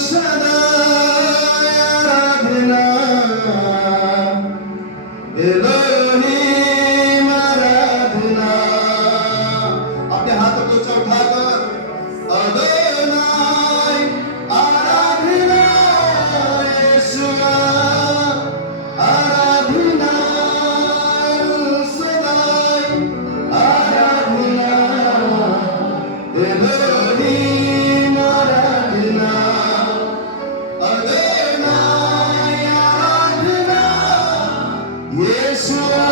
शदाय आराधना, Elohim आराधना। अपने हाथों को उठाकर अदोनाय आराधना, यीशुआ आराधना, सदाय आराधना, एलोहीम आराधना, अदोनाय आराधना, यीशुआ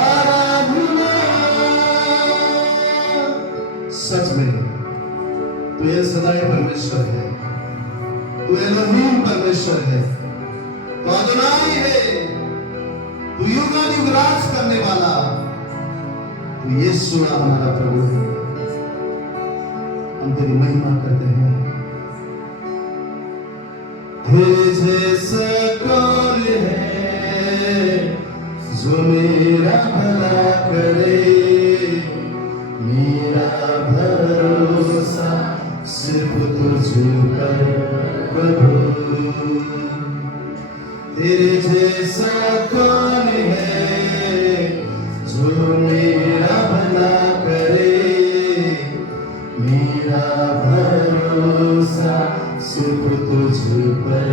आराधना। सच में तू एल सदाई परमेश्वर है, तू एलोहीम परमेश्वर है, तू अदोनाई है, तू युगानुयुग राज करने वाला, तू यीशुआ हमारा प्रभु है। हम तेरी महिमा करते हैं। तेरे जैसा कौन है जो मेरा भला करे, मेरा भरोसा सिर्फ तुझ पर प्रभु। तेरे जैसा कौन है जो मेरा भला करे, मेरा भरोसा सिर्फ तुझ पर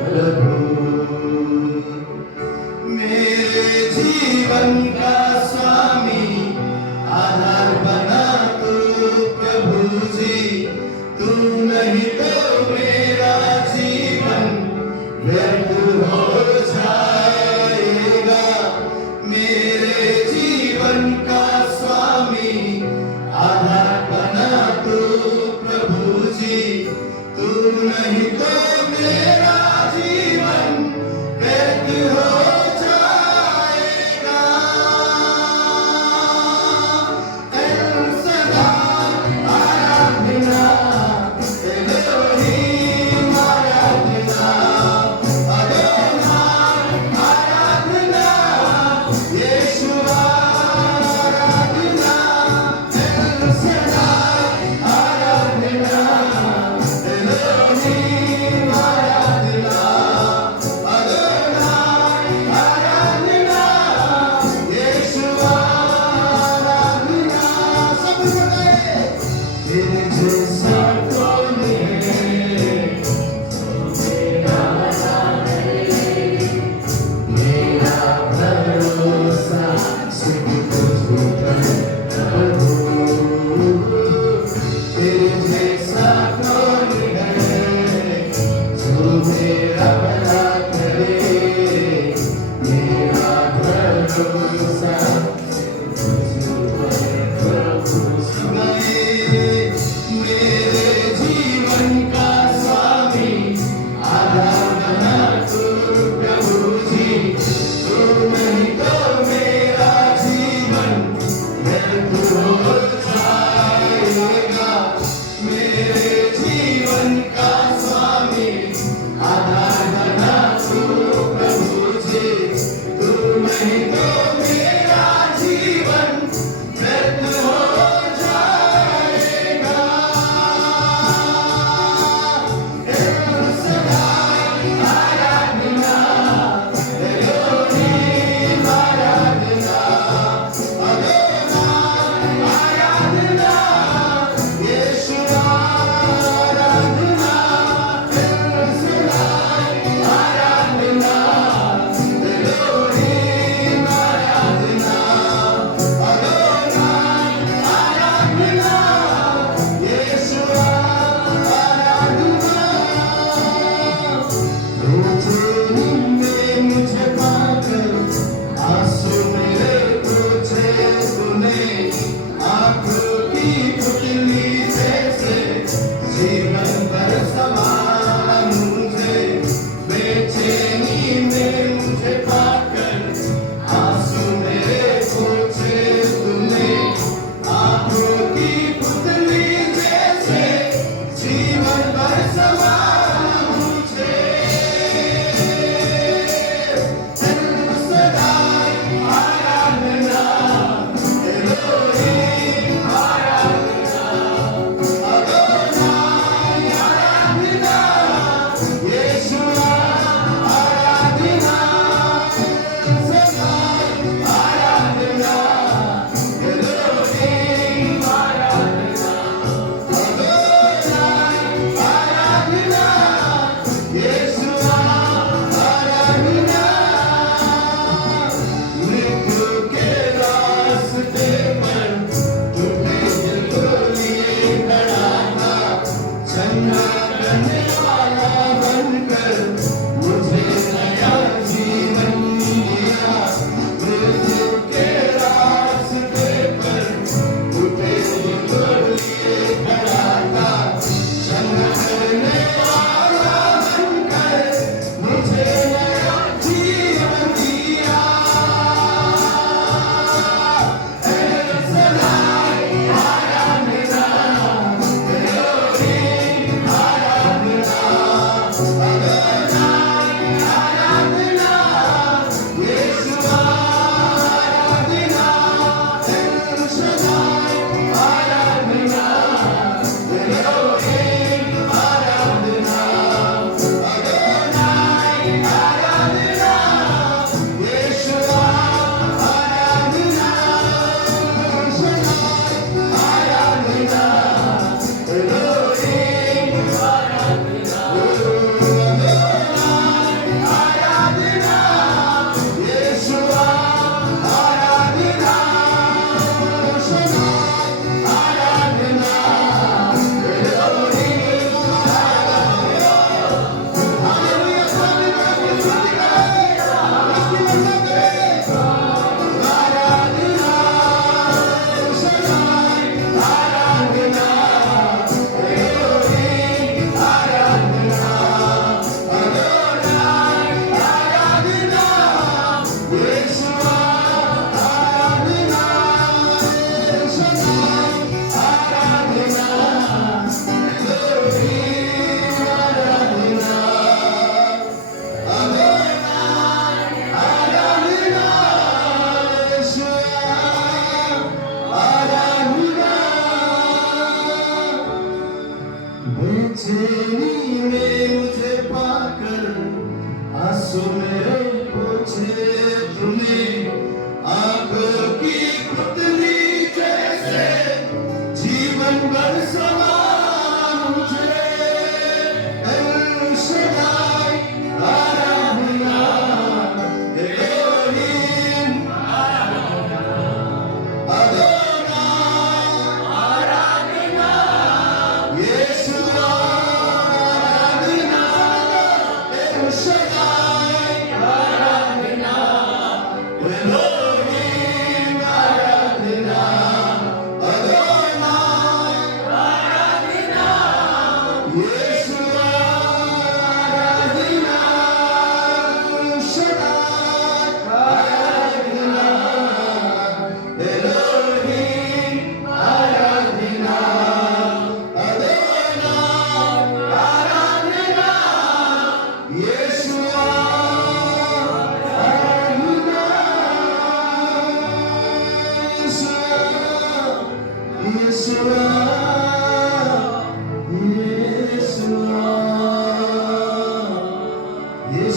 प्रभु। मेरे जीवन का स्वामी आधार बना तू प्रभु जी, तू नहीं तो मेरा जीवन व्यर्थ हो जाएगा। मेरे जीवन का स्वामी आधार बना तू प्रभु जी, तू नहीं तो मेरा जीवन व्यर्थ हो जाएगा। एल सदाई आराधना, एलोहीम आराधना, अदोनाय आराधना, यीशुआ आराधना। एल सदाई आराधना, एलोहीम आराधना, अदोनाय आराधना, यीशुआ आराधना। सब मिलके तेरे जैसा कौन है, मेरा भरोसा सिर्फ तुझ पर प्रभु। तेरे जैसा कौन है जो मेरा भला करे, मेरा भरोसा मेरे जीवन का स्वामी आधार बना तू प्रभु जी, तू नहीं तो मेरा जीवन व्यर्थ हो जाएगा। मेरे जीवन का स्वामी आधार बना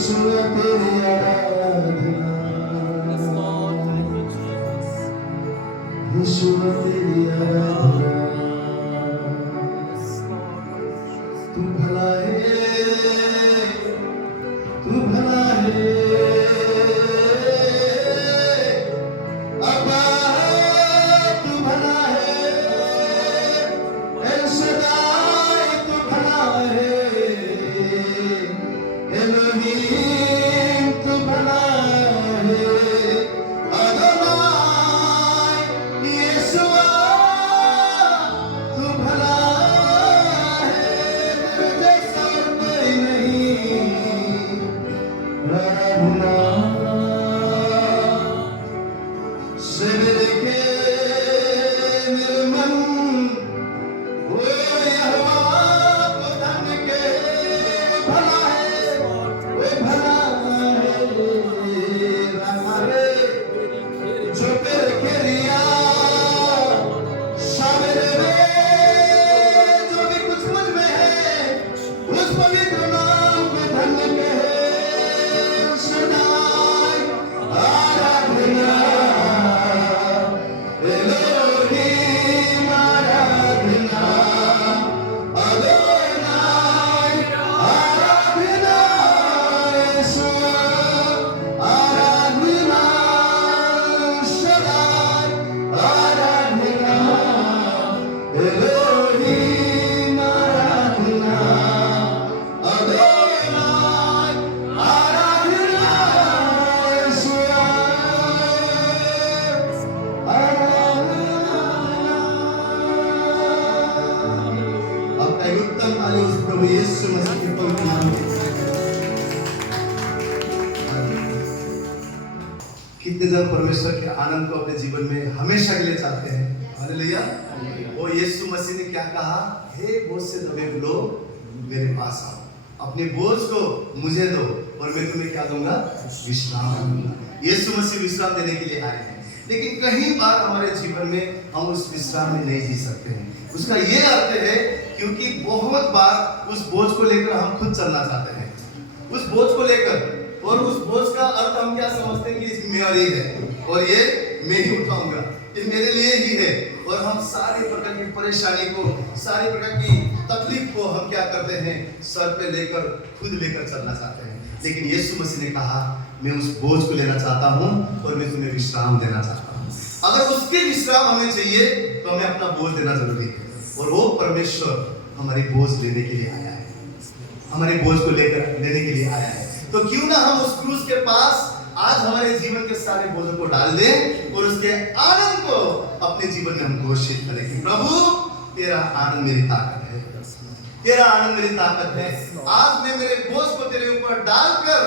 यीशु तेरी आराधना, यीशु तेरी आराधना। तू भला है, तू भला है, अब्बा तू भला है, एल शदाई तू भला है, एलोहीम तू भला है, अदोनाई यीशुआ तू भला है, तेरे जैसा कोई नहीं। आराधना सवेरे के निर्मल वो यहोवा को धन के भला है, वो भला है। हमारे जो पेर खेरिया सवेरे में जो भी कुछ मुझ में है उस पवित्र नाम को धन के सदाई आराधना। एलोहीम आराधना, अदोनाई आराधना, यीशुआ आराधना, शदाई आराधना, एलोहीम आराधना, अदोनाई आराधना, यीशुआ आपका एक उत्तम आले उस प्रभु यीशु मसीह के पवित्र नाम में। कितने जन परमेश्वर के आनंद को अपने जीवन में हमेशा के लिए चाहते हैं? हालेलुया। वो यीशु मसीह ने क्या कहा? हे बोझ से दबे हुए लोग मेरे पास आओ, अपने बोझ को मुझे दो और मैं तुम्हें क्या दूंगा? विश्राम दूंगा। यीशु मसीह विश्राम देने के लिए आए हैं, लेकिन कई बार हमारे जीवन में हम उस विश्राम में नहीं जी सकते हैं। उसका ये अर्थ है क्योंकि बहुत बार उस बोझ को लेकर हम खुद चलना चाहते हैं, उस बोझ को लेकर, और उस बोझ का अर्थ हम क्या समझते हैं कि जिम्मेवारी है और ये मैं ही उठाऊंगा, ये मेरे लिए ही है। और हम सारे प्रकार की परेशानी को, सारी प्रकार की तकलीफ को हम क्या करते हैं? सर पे लेकर खुद लेकर चलना चाहते हैं। लेकिन यीशु मसीह ने कहा मैं उस बोझ को लेना चाहता हूँ और मैं तुम्हें विश्राम देना चाहता हूँ। अगर उसके विश्राम हमें चाहिए तो हमें अपना बोझ देना जरूरी है, और वो परमेश्वर हमारी बोझ लेने के लिए आया है, हमारे बोझ को लेकर लेने के लिए आया है। तो क्यों ना हम उस क्रूस के पास आज हमारे जीवन के सारे बोझों को डाल दें और उसके आनंद को अपने जीवन में हम घोषित करें कि प्रभु तेरा आनंद मेरी ताकत है, तेरा आनंद मेरी ताकत है। आज मैं मेरे बोझ को तेरे ऊपर डालकर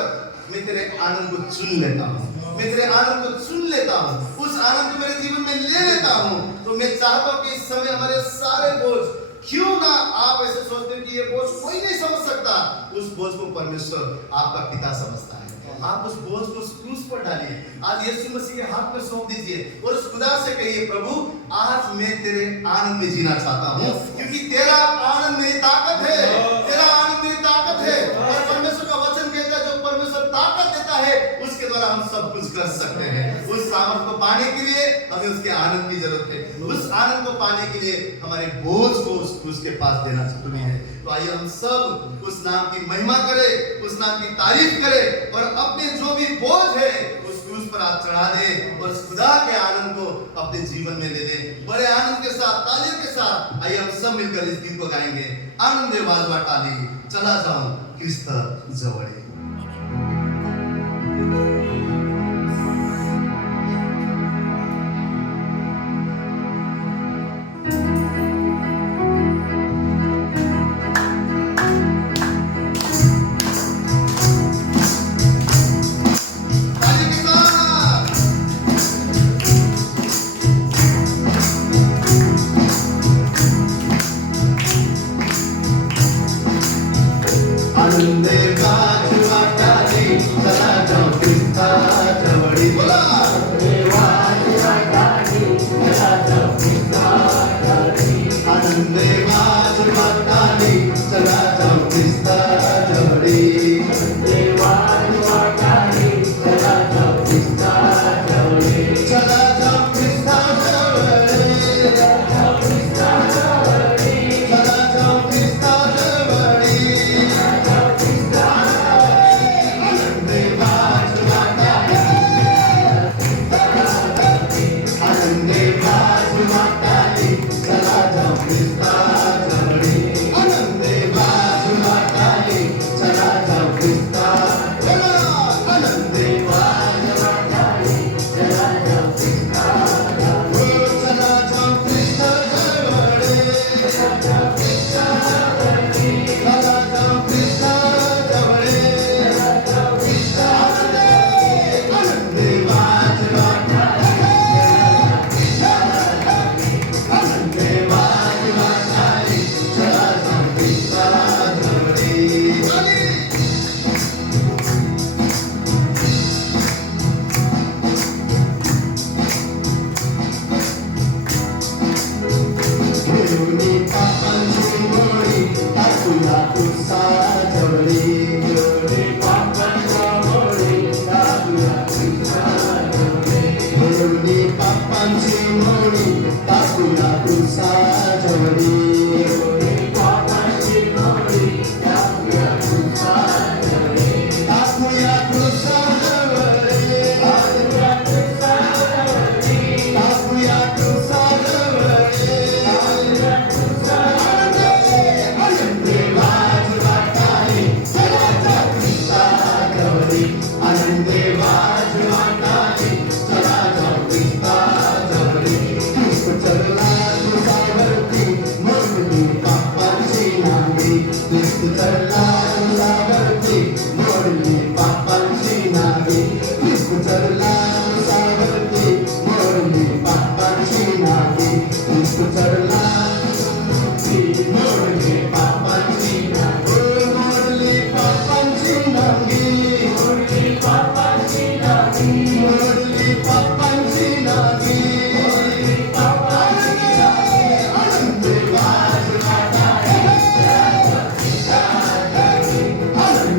मैं तेरे आनंद को चुन लेता हूँ, मैं तेरे आनंद को चुन लेता हूँ, उस आनंद को मेरे जीवन में ले लेता हूँ। तो मैं चाहता हूँ कि इस समय हमारे सारे बोझ, क्यों ना आप ऐसे सोचते हैं कि ये बोझ कोई नहीं समझ सकता, उस बोझ को परमेश्वर आपका पिता समझता है। आप उस बोझ को उस क्रूस पर डालिए, आज यीशु मसीह के हाथ में सौंप दीजिए और उस खुदा से कहिए प्रभु आज मैं तेरे आनंद में जीना चाहता हूँ, क्योंकि तेरा आनंद मेरी ताकत है, तेरा आनंद मेरी ताकत है। और परमेश्वर का वचन कहता है जो परमेश्वर ताकत देता है उसके द्वारा हम सब कुछ कर सकते हैं। उस सामर्थ को पाने के लिए हमें उसके आनंद की जरूरत है, उस आनंद को पाने के लिए हमारे बोझ को उस क्रूस के पास देना जरूरी है। तो आइए हम सब उस नाम की महिमा करें, उस नाम की तारीफ करें और अपने जो भी बोझ है उस क्रूस पर आप चढ़ा दें और उस खुदा के आनंद को अपने जीवन में ले लें। बड़े आनंद के साथ, तालियों के साथ आइए हम सब मिलकर इस गीत को गाएंगे। आनंद वाजवा टाली चला जाऊं ख्रिस्त जवळे। चला जाओ ख्रिस्ता जवळे, क्रुसाजवळी देवनी पापांची मोडी टाकूया क्रुसाजवळी टाकूया क्रुसाजवळी टाकूया क्रुसाजवळी आनंदी वाजवाटाली चला क्रिस्ताजवळी आनंदी वाजवाटाली चला क्रिस्ताजवळी क्रिस्त चढला क्रुसावरती मोडली पापांची नांगी क्रिस्त चढला क्रुसावरती मोडली पापांची नांगी क्रिस्त चढला क्रुसावरती मोडली पापांची नांगी क्रिस्त चढला मोडली पापांची नांगी मोडली पापांची नांगी मोडली पापांची नांगी मोडली पापांची नांगी मोडली पापांची नांगी आनंदी वाजवाटाली आनंदी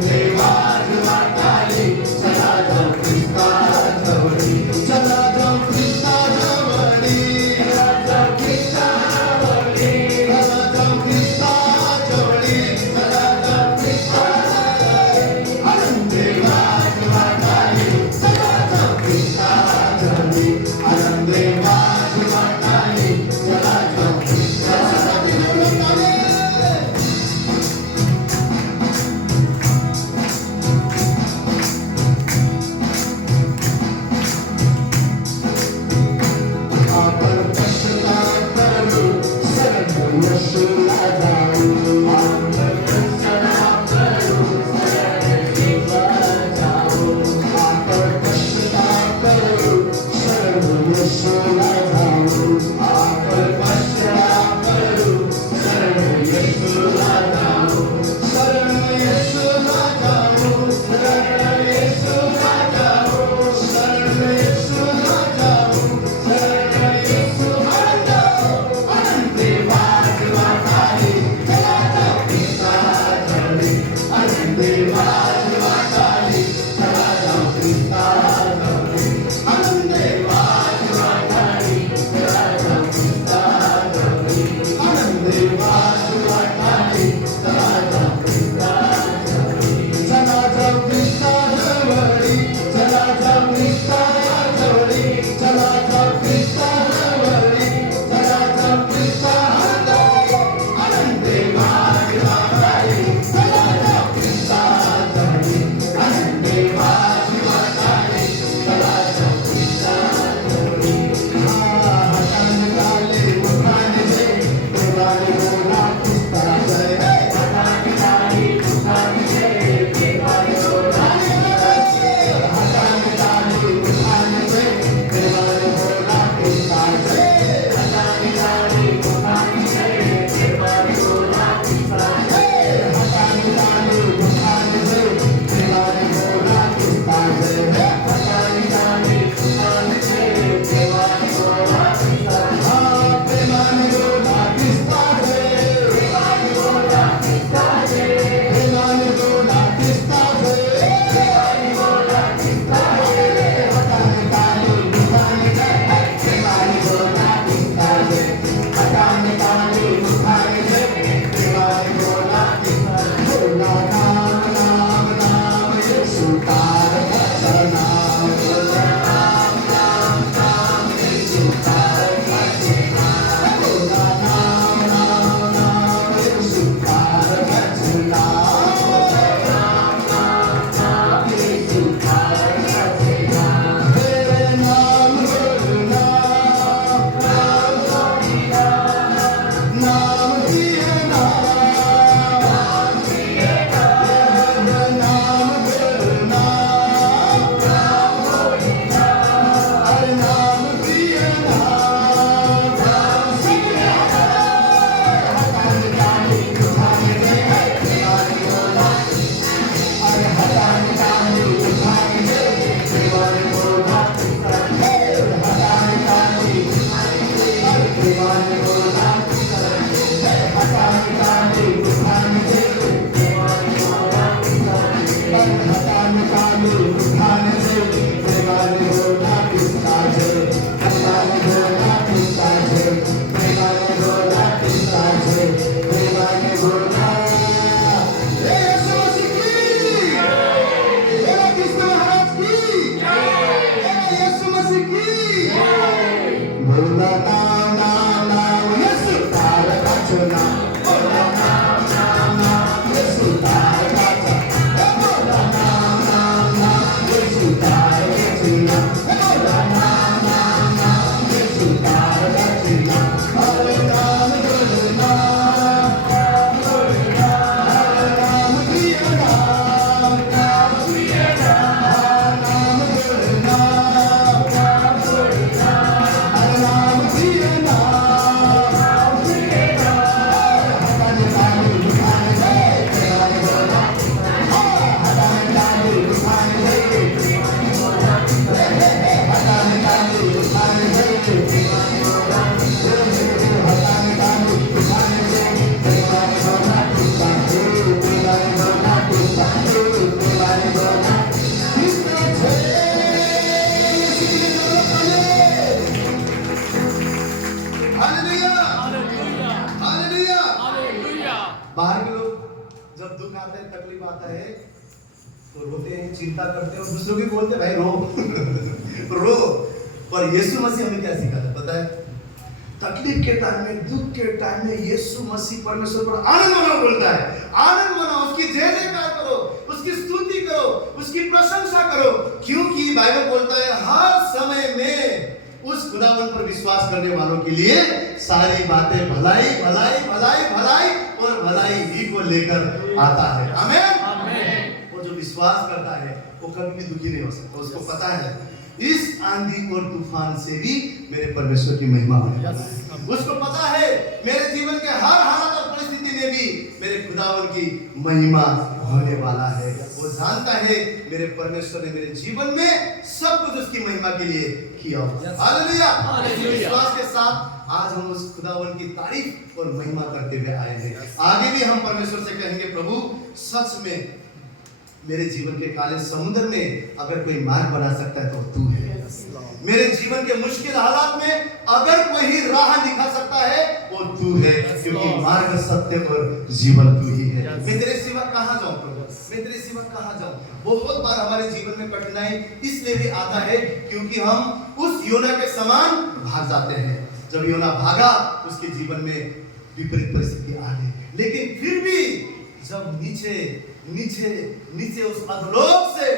तकलीफ आता है तो रोते हैं, चिंता करते हैं और दूसरों को बोलते हैं भाई रो रो। पर यीशु मसीह हमें क्या सिखाता पता है? तकलीफ के टाइम में, दुख के टाइम में यीशु मसीह परमेश्वर पर आनंद मनाओ बोलता है। आनंद मनाओ, उसकी जय जयकार करो, उसकी स्तुति करो, उसकी प्रशंसा करो, क्योंकि बाइबल बोलता है हर समय में उस खुदावन पर विश्वास करने वालों के लिए सारी बातें भलाई भलाई भलाई भलाई और भलाई ही को लेकर आता है। आमीन। वो जो विश्वास करता है वो कभी भी दुखी नहीं हो सकता। उसको पता है इस आंधी और तूफान से भी मेरे परमेश्वर की महिमा होने वाली है। उसको पता है मेरे जीवन के हर हालत और परिस्थिति में भी मेरे खुदावन की महिमा होने वाला है। वो जानता है मेरे परमेश्वर ने मेरे जीवन में सब कुछ उसकी महिमा के लिए किया। हालेलुया। विश्वास के साथ आज हम उस खुदावन की तारीफ और महिमा करते हुए आए हैं। आगे भी हम परमेश्वर से कहेंगे प्रभु सच में मेरे जीवन के काले समुद्र में अगर कोई मार्ग बना सकता है तो तू है। मेरे जीवन के मुश्किल हालात में अगर कोई राह दिखा सकता है वो तू है, क्योंकि मार्ग सत्य और जीवन तू ही है। मैं तेरे सिवा कहां जाऊं प्रभु, मैं तेरे सिवा कहां जाऊं? बहुत बार हमारे जीवन में कठिनाई इसलिए भी आता है क्योंकि हम उस योना के समान भाग जाते हैं। जब योना भागा उसके जीवन में विपरीत परिस्थिति आ गई, लेकिन फिर भी जब नीचे नीचे नीचे उस अधोलोक से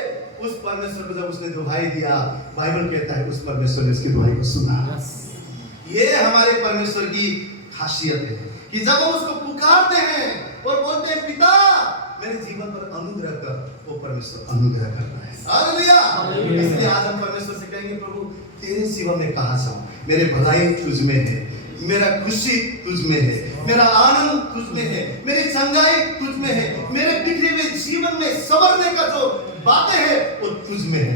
उस परमेश्वर को जब उसने दुहाई दिया, बाइबल कहता है उस परमेश्वर ने उसकी दुहाई को सुना। ये हमारे परमेश्वर की खासियत है कि जब हम उसको पुकारते हैं और बोलते हैं पिता मेरे जीवन पर अनुग्रह कर, वो परमेश्वर अनुग्रह करता है। हालेलुया। इसलिए आज हम परमेश्वर से कहेंगे प्रभु तेरे सिवा मैं कहां जाऊं? मेरे भलाई तुझ में है, मेरा खुशी तुझ में है, मेरा आनंद तुझ में है, मेरी चंगाई तुझ में है, मेरे बिखरे हुए जीवन में संवरने का जो बातें हैं वो तुझ में है।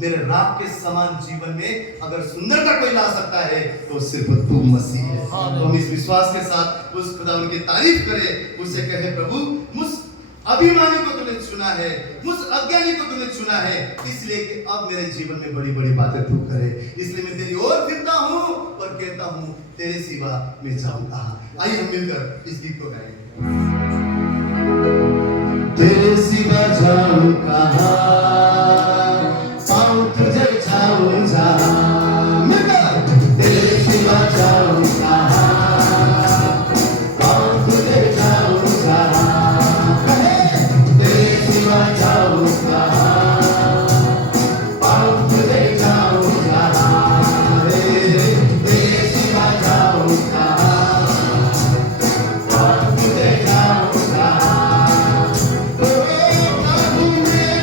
मेरे रात के समान जीवन में अगर सुंदरता कोई ला सकता है तो सिर्फ तू मसीह है। तो हम इस विश्वास के साथ उस खुदावन की तारीफ करें, उससे कहें प्रभु मुझ अभिमानी को तूने चुना है, मुझ अज्ञानी को तूने चुना है, इसलिए कि अब मेरे जीवन में बड़ी बड़ी बातें तू करे। इसलिए मैं तेरी ओर फिरता हूँ और कहता हूँ तेरे सिवा मैं जाऊँ कहाँ? आइए हम मिलकर इस गीत को गाएंगे। तेरे सिवा जाऊँ कहाँ, पाऊँ तुझे छाऊँ जहाँ। मिलकर तेरे सिवा जाऊँ कहाँ, पाऊँ तुझे छाऊँ जहाँ। तेरे सिवा जाऊँ कहाँ, पाऊँ तुझे छाऊँ जहाँ। तेरे सिवा जाऊँ कहाँ, पाऊँ तुझे छाऊँ जहाँ। प्रभु मैं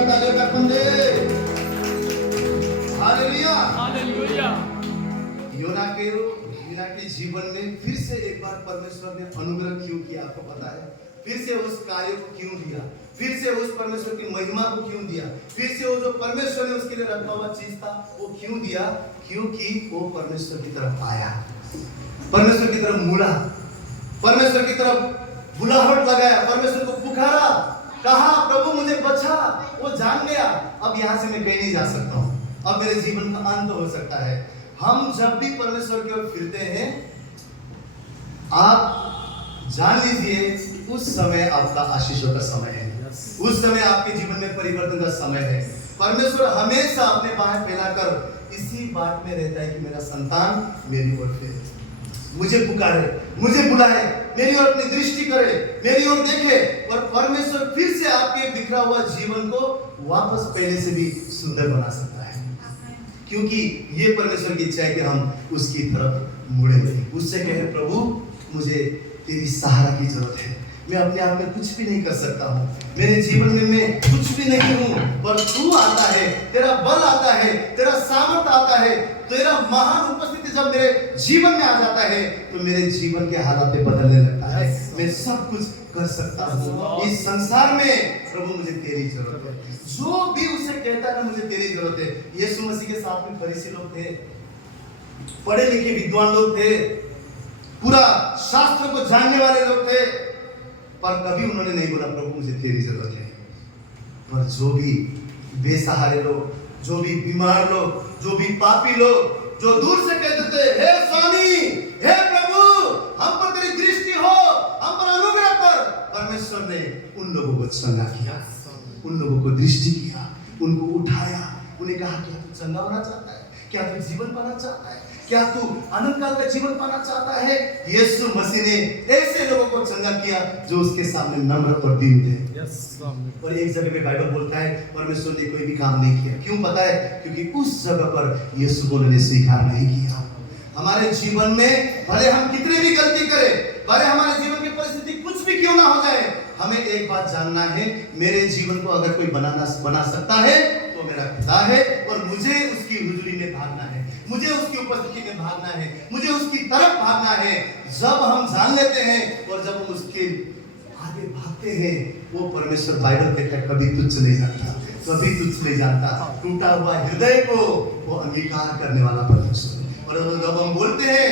जोरदार तालियों का बंदे। हालेलुया। हालेलुया। योना के जीवन में फिर से एक बार परमेश्वर ने अनुग्रह क्यों किया आपको पता है? फिर से उस कार्य को क्यों दिया? फिर से उस परमेश्वर की महिमा को क्यों दिया? फिर से वो जो परमेश्वर ने उसके लिए रखा हुआ चीज था वो क्यों दिया? क्योंकि वो परमेश्वर की तरफ आया, परमेश्वर की तरफ मुड़ा, परमेश्वर की तरफ बुलाहट लगाया, परमेश्वर को पुकारा, कहा प्रभु मुझे बचा। वो जान गया अब यहाँ से मैं कहीं नहीं जा सकता हूँ, अब मेरे जीवन का अंत हो सकता है। हम जब भी परमेश्वर की ओर फिरते हैं, आप जान लीजिए उस समय आपका आशीषों का समय है, उस समय आपके जीवन में परिवर्तन का समय है। परमेश्वर हमेशा अपने बाहें फैलाकर इसी बात में रहता है कि मेरा संतान मेरी ओर फिरे, मुझे पुकारे, मुझे बुलाए, मेरी ओर अपनी दृष्टि करे, मेरी ओर देखे, और परमेश्वर फिर से आपके बिखरा हुआ जीवन को वापस पहले से भी सुंदर बना सकता है, क्योंकि ये परमेश्वर की इच्छा है कि हम उसकी तरफ मुड़े, उससे कहे प्रभु मुझे तेरी सहारा की जरूरत है, मैं अपने आप में कुछ भी नहीं कर सकता हूँ, मेरे जीवन में मैं कुछ भी नहीं हूँ, पर तू आता है, तेरा बल आता है, तेरा सामर्थ्य आता है, तेरा महान उपस्थिति जब मेरे जीवन में आ जाता है तो मेरे जीवन के हालात बदलने लगता है, मैं सब कुछ कर सकता हूँ इस संसार में। प्रभु मुझे तेरी जरूरत है। जो भी उसे कहता है मुझे तेरी जरूरत है। यीशु मसीह के साथ में फरीसी लोग थे, पढ़े लिखे विद्वान लोग थे, पूरा शास्त्र को जानने वाले लोग थे, पर कभी उन्होंने नहीं बोला प्रभु मुझे तेरी जरूरत है। पर जो भी बेसहारे लोग, जो भी बीमार लोग, जो भी पापी लोग, जो दूर से कहते थे हे स्वामी, हे प्रभु, हम पर तेरी दृष्टि हो, हम पर अनुग्रह कर, परमेश्वर ने उन लोगों को चंगा किया, उन लोगों को दृष्टि किया, उनको उठाया, उन्हें कहा क्या तू चंगा होना चाहता है? क्या तू जीवन पाना चाहता है? क्या तू अनंत काल का जीवन पाना चाहता है? यीशु मसीह ने ऐसे लोगों को चंगा किया जो उसके सामने नम्र और दीन थे। और एक जगह पे बाइबल बोलता है परमेश्वर ने कोई भी काम नहीं किया। क्यों पता है? क्योंकि उस जगह पर यीशु को उन्होंने स्वीकार नहीं किया। हमारे जीवन में भले हम कितने भी गलती करें, भले हमारे जीवन की परिस्थिति कुछ भी क्यों ना हो जाए, हमें एक बात जानना है, मेरे जीवन को अगर कोई बना सकता है तो मेरा पिता है, और मुझे उसकी हुजूरी में भागना है, मुझे उसकी उपस्थिति में भागना है, मुझे उसकी तरफ भागना है। जब हम जान लेते हैं और जब हम उसके आगे भागते हैं, वो परमेश्वर बाइबल कहता है कभी तुच्छ नहीं जानता, कभी तुच्छ नहीं जानता। टूटा हुआ हृदय को वो अंगीकार करने वाला परमेश्वर। और जब हम बोलते हैं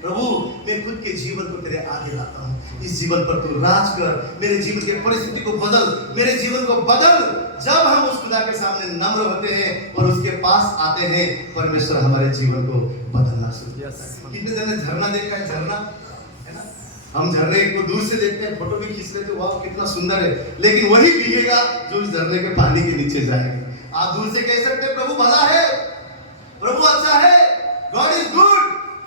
प्रभु मैं खुद के जीवन को तेरे आगे लाता हूँ, इस जीवन पर तू राज कर, मेरे जीवन की परिस्थिति को बदल, मेरे जीवन को बदल। जब हम उस खुदा के सामने नम्र होते हैं और उसके पास आते हैं, परमेश्वर हमारे जीवन को बदलना शुरू करता है। कितने जन ने झरना देखा है? झरना है ना, हम झरने को दूर से देखते हैं, फोटो भी खींच लेते हैं, वाह कितना सुंदर है, लेकिन वही भीगेगा जो उस झरने के पानी के नीचे जाएगा। आप दूर से कह सकते हैं प्रभु भला है, प्रभु अच्छा है, गॉड इज गुड,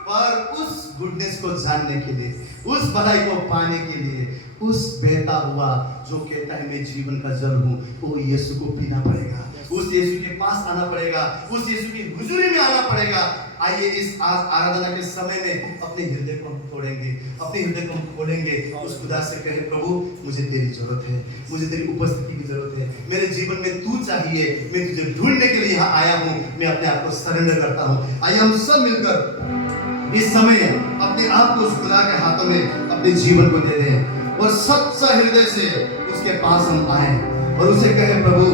पर उस गुडनेस को जानने के लिए, उस भलाई को पाने के लिए, उस बहता हुआ जो कहता है मैं जीवन का जल हूँ, वो यीशु को पीना पड़ेगा, उस यीशु के पास आना पड़ेगा, उस यीशु की हुजूरी में आना पड़ेगा। आइए इस आराधना के समय में अपने हृदय को हम तोड़ेंगे, अपने हृदय को हम खोलेंगे, उस खुदा से कहे प्रभु मुझे तेरी जरूरत है, मुझे तेरी उपस्थिति की जरूरत है, मेरे जीवन में तू चाहिए, मैं तुझे ढूंढने के लिए यहाँ आया हूँ, मैं अपने आप को सरेंडर करता हूँ। आइए हम सब मिलकर इस समय अपने आप को उस खुदा के हाथों में अपने जीवन को दे दें और सच्चा हृदय से उसके पास हम आए और उसे कहे प्रभु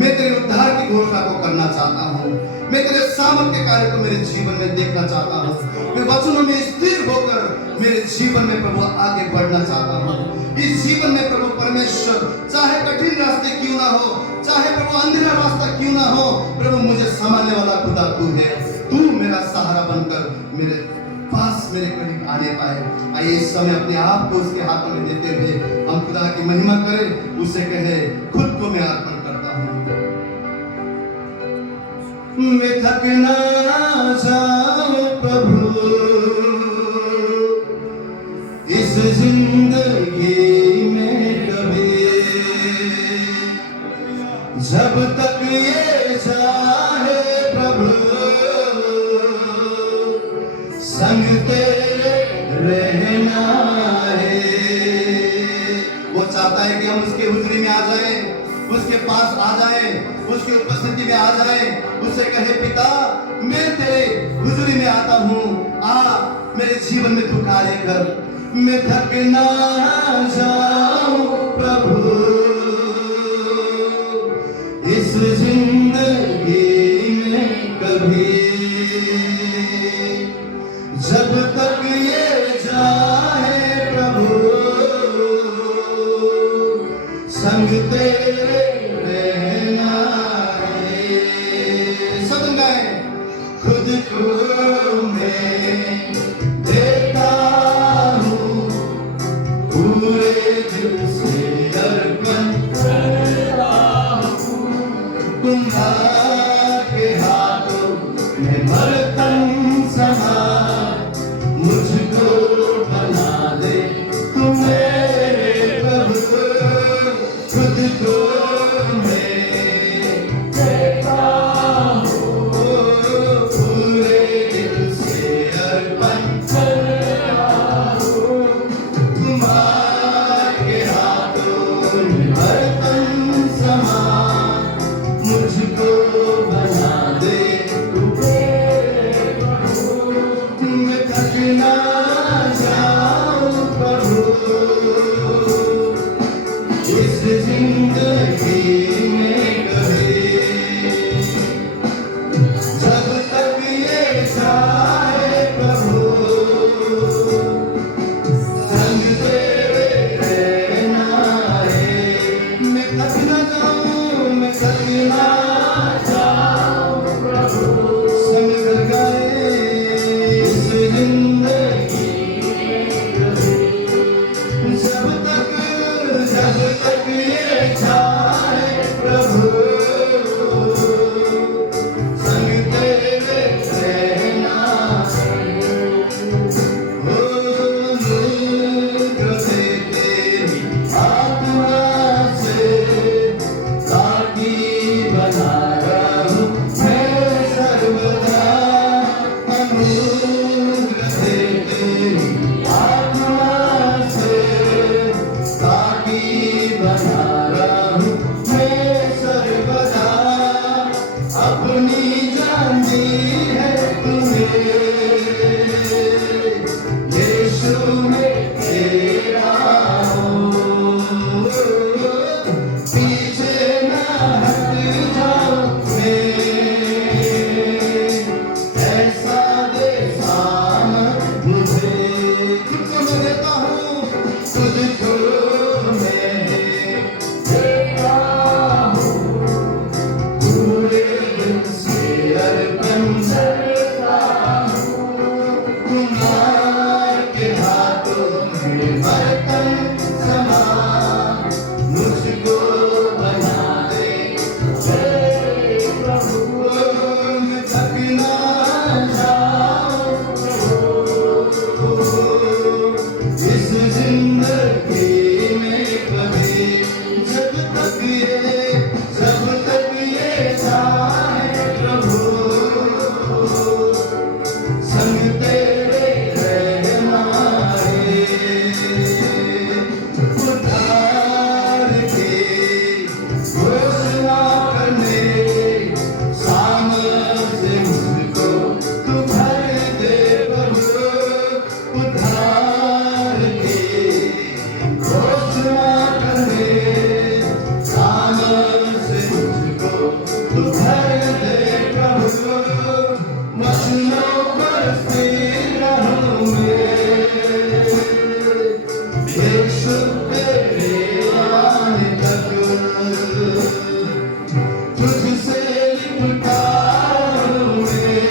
मैं तेरे उद्धार की घोषणा को करना चाहता हूँ, मैं तेरे सामर्थ्य कार्य को मेरे जीवन में देखना चाहता हूँ, मैं वचनों में स्थिर होकर मेरे जीवन में प्रभु आगे बढ़ना चाहता हूँ। इस जीवन में प्रभु परमेश्वर चाहे कठिन रास्ते क्यों ना हो, चाहे प्रभु अंधेरा रास्ता क्यों ना हो, प्रभु मुझे संभालने वाला खुदा तू है, तू मेरा सहारा बनकर मेरे पास मेरे करीब आने पाए। आइए इस समय अपने आप को उसके हाथों में देते हुए हम खुदा की महिमा करें, उसे कहे खुद को मैं अर्पण करता हूँ। मैं थक ना जाऊं प्रभु इस जिंदगी में कभी, जब तक ये चाहे प्रभु संग तेरे रहना है। वो चाहता है कि हम उसके हुजूरी में आ जाएं, उसके पास आ जाए, उसकी उपस्थिति में आ जाए, उससे कहे पिता मैं तेरे हुजूरी में आता हूँ, आ मेरे जीवन में तू कार्य कर, मैं थक ना जाऊं प्रभु इस जिंदगी में कभी, जब तक ये जाए प्रभु संग तेरे रहना है। सब गाए खुद को मैं देता हूँ, पूरे दिल से अर्पण करता हूँ, तुम्हारे के हाथों में बर्तन समा मुझको बना दे तू मेरे प्रभु, खुद को मैं देता हूँ, पूरे दिल से अर्पण करता हूँ, तुम्हारे हाथों में बर्तन समा मुझको बना दे तू मेरे प्रभु, मैं थक ना जाऊं प्रभु इस जिंदगी में कभी, जब तक ये जाए प्रभु संग तेरे रहना है। मैं थक ना जाऊं, मैं थक ना जाऊं प्रभु, संग गाए इस जिंदगी में कभी, जब तक ये जाए प्रभु संग तेरे रहना है। ओ अनुग्रह दे तेरी आत्मा से ताकि बना रहूं मैं सर्वदा, अनुग्रह दे तेरी आत्मा से ताकि बना रहूं मैं सर्वदा, अपनी जान दी है तुम्हें यीशु में तेरा हूँ, पीछे ना हट जाऊं मैं, ऐसा दे सामर्थ मुझे, तुझको मैं देता हूँ, तुझको मैं देता हूँ, पूरे दिल से अर्पण करता हूँ, तुम्हारे हाथों में बर्तन समा मुझको बना दे मेरे प्रभु, मैं थक ना जाऊं प्रभु इस जिंदगी में कभी, जब तक ये जाए प्रभु संग तेरे रहना है। उद्धार की घोषणा करने सामर्थ से मुझको तू भर दे प्रभु, उद्धार की घोषणा करने सामर्थ से मुझको तू भर दे प्रभु, वचनों पर स्थिर रहूं मैं, यीशु तेरे आने तक तुझसे लिपटा हूं मैं,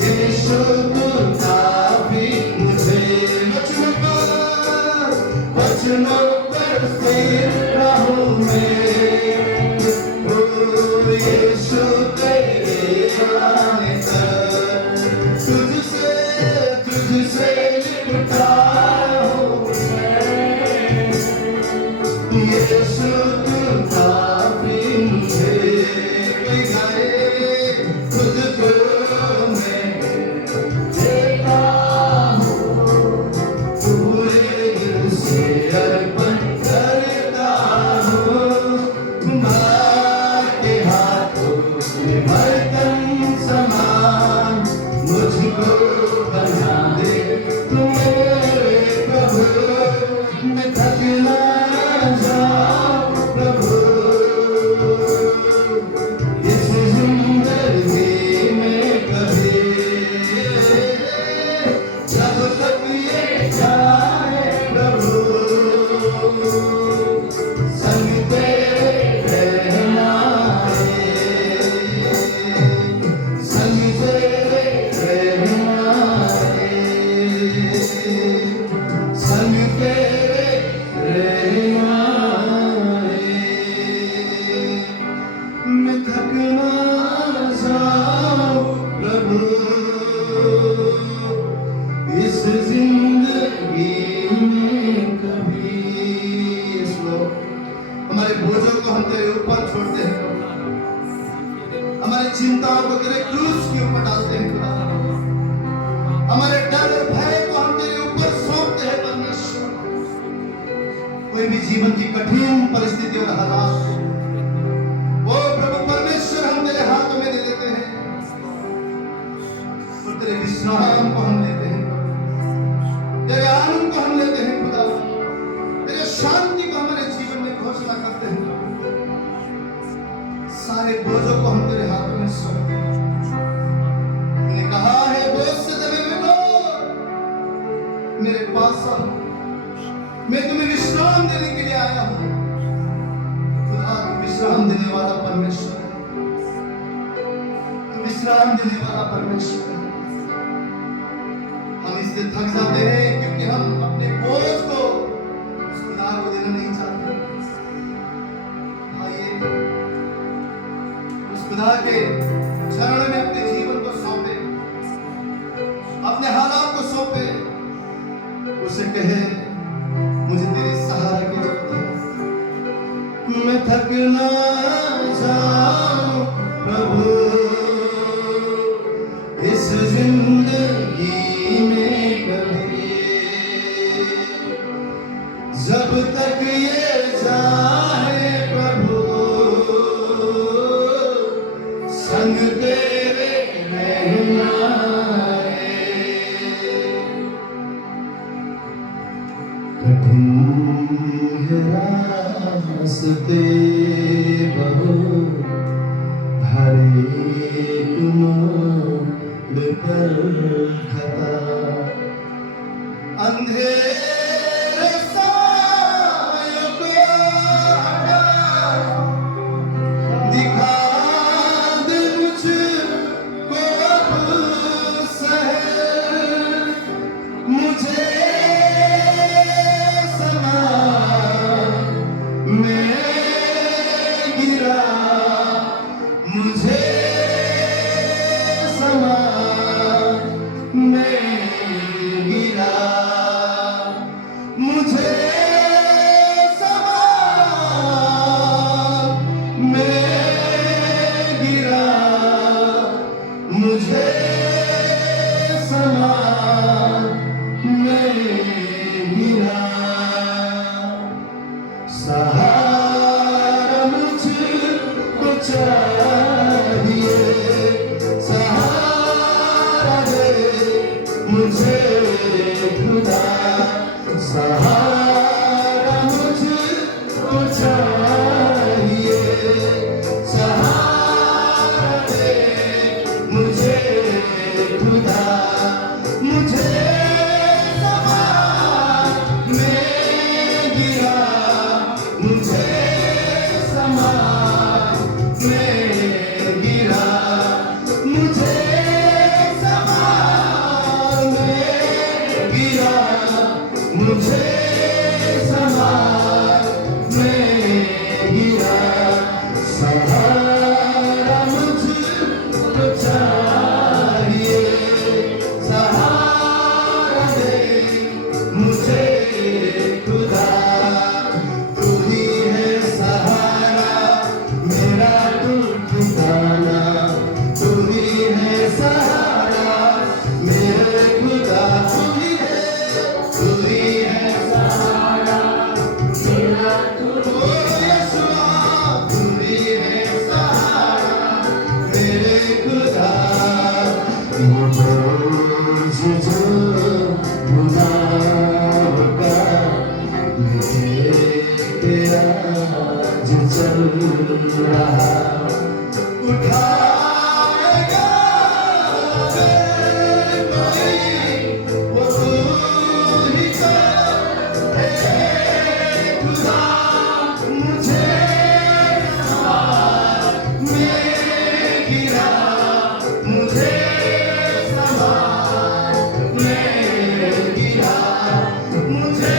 यीशु तू काफी मुझे, वचनों पर स्थिर रहूं मैं, ओ यीशु तेरे आने तक तुझसे लिपटा हूं मैं, यीशु तू काफी मुझे, कोई गाए खुद को मैं देता हूँ, पूरे दिल से अर्पण करता हमारे बोझों को हम तेरे ऊपर छोड़ते हैं, हमारी चिंताओं को तेरे क्रूस के ऊपर डालते हैं खुदा, हमारे डर और भय को हम तेरे ऊपर सौंपते हैं परमेश्वर। कोई भी जीवन की कठिन परिस्थिति और हालात, वो प्रभु परमेश्वर हम तेरे हाथों में दे देते हैं और तेरे विश्राम को हम लेते हैं, तेरे आनंद को हम लेते हैं खुदा, तेरे शांति को हमारे जीवन में घोषणा करते हैं। सारे बोझों को हम तेरे हाथों में सौंपते हैं। तूने कहा है बोझ से दबे हुए लोग मेरे पास आओ, मैं तुम्हें विश्राम देने के लिए आया हूं। खुदा तू विश्राम देने वाला परमेश्वर है, तू विश्राम देने वाला परमेश्वर है। हम इसलिए थक जाते हैं क्योंकि हम अपने बोझ को उस खुदा को देना नहीं चाहते। आइए उस खुदा के चरणों में अपने जीवन को सौंपे, अपने हालात को सौंपे, उसे कहे मुझे तेरे सहारे की जरूरत है। मैं थक ना जाऊं प्रभु इस जिंदगी में कभी, जब तक ये चाहे प्रभु संग तेरे रहना है। कठिन है रास्ते बहु, हर एक मोड़ पर खता, अंधेरे सायों को हटा, दिखा दे मुझको अब शहर, मुझे समा मैं गिरा, मुझे समा मैं गिरा, मुझे समा मैं गिरा, मुझे समा मैं गिरा। सहारा मुझको चाहिए, सहारा दे मुझे खुदा, सहारा मुझको चाहिए, सहारा दे मुझे खुदा, मुझे समा मैं गिरा, मुझे समा मैं गिरा, मुझे समा मैं गिरा, मुझे समा मैं गिरा। सहारा मुझको चाहिए, सहारा दे मुझे खुदा, तू ही है सहारा मेरा ठिकाना, तू ही है सहारा मेरे खुदा, तू ही है सहारा मेरा यीशुआ, तू ही है सहारा मेरे खुदा। वो बोझ जो गुनाहों का लेके आज चल रहा, उठाएगा अगर कोई वो तू ही है खुदा, मुझे समा मैं गिरा, मुझे समा मैं गिरा, मुझे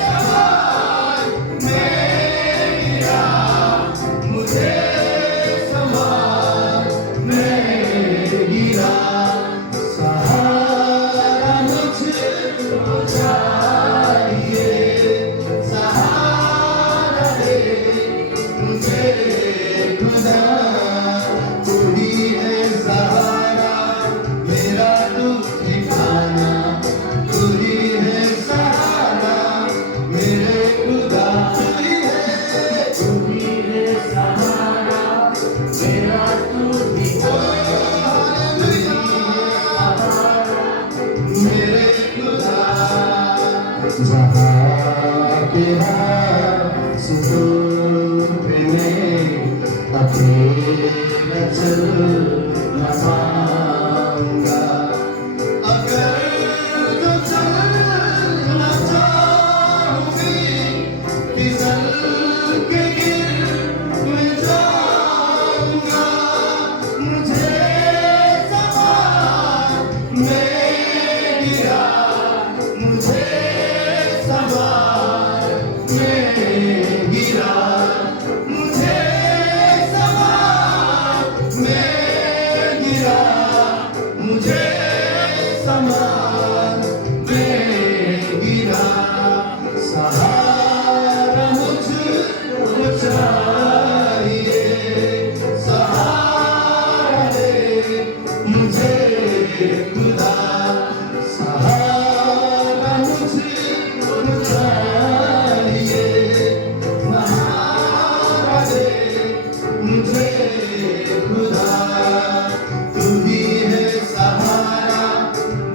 समा मैं गिरा, मुझे समा अकेला चल न पाऊंगा। अगर तो चलना चाहूंगी फिसल के गिर मैं जाऊंगा। मुझे सवार में गिरा, मुझे सवार में गिरा, मुझे सवार में गिरा, मुझे सवार में गिरा। सहारा मुझको चाहिए, सहारा दे मुझे खुदा। सहारा मुझको चाहिए, सहारा दे मुझे खुदा। तू ही है सहारा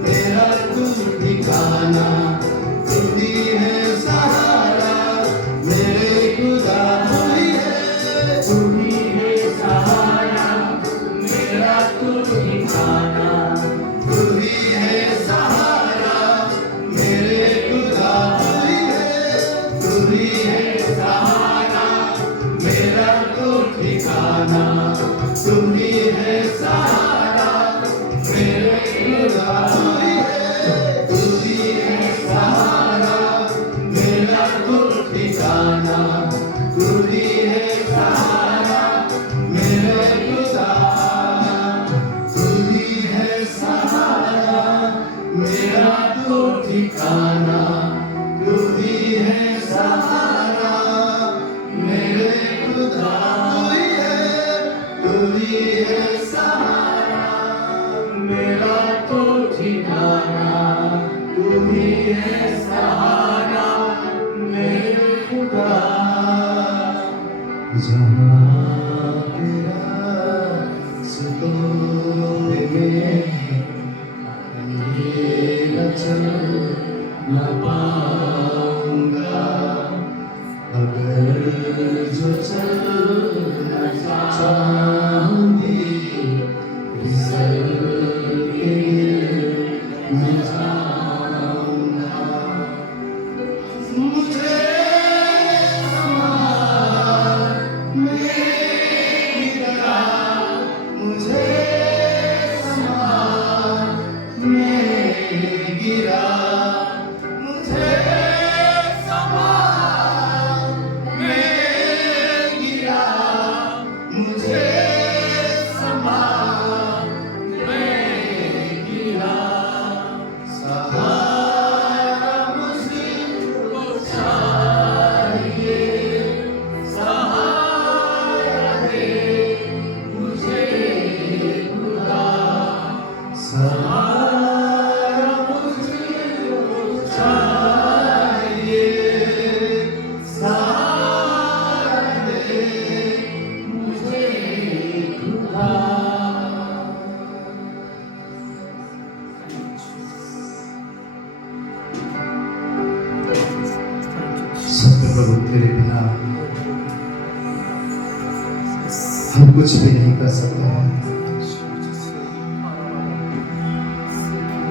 मेरा, तू ठिकाना। तू ही है सहारा मेरे खुदा। तू ही है सहारा मेरा, तू ठिकाना। तू ही है सहारा मेरे खुदा। तू ही है सहारा मेरा, तू ठिकाना। तू ही है सहारा मेरे खुदा। तू ही है सहारा मेरा, तू ठिकाना। तू ही है सहारा मेरे खुदा। तू ही है सहारा मेरा, तू ठिकाना। तू ही है सहारा मेरे खुदा। तू ही है सहारा मेरा, तू ठिकाना। तू ही है सहारा मेरे खुदा। जहाँ तेरा सुतों में अकेला चल न पाऊंगा। अगर जो चलना चाहूंगी फिसल के मैं जाऊंगा। मुझे सवार में गिरा, मुझे सवार में गिरा, मुझे सवार में गिरा, मुझे सवार में गिरा। सहारा मुझको चाहिए, सहारा दे मुझे खुदा। सहारा मुझको चाहिए, सहारा दे मुझे खुदा। सत्य प्रभु, तेरे बिना हम कुछ भी नहीं कर सकते हैं।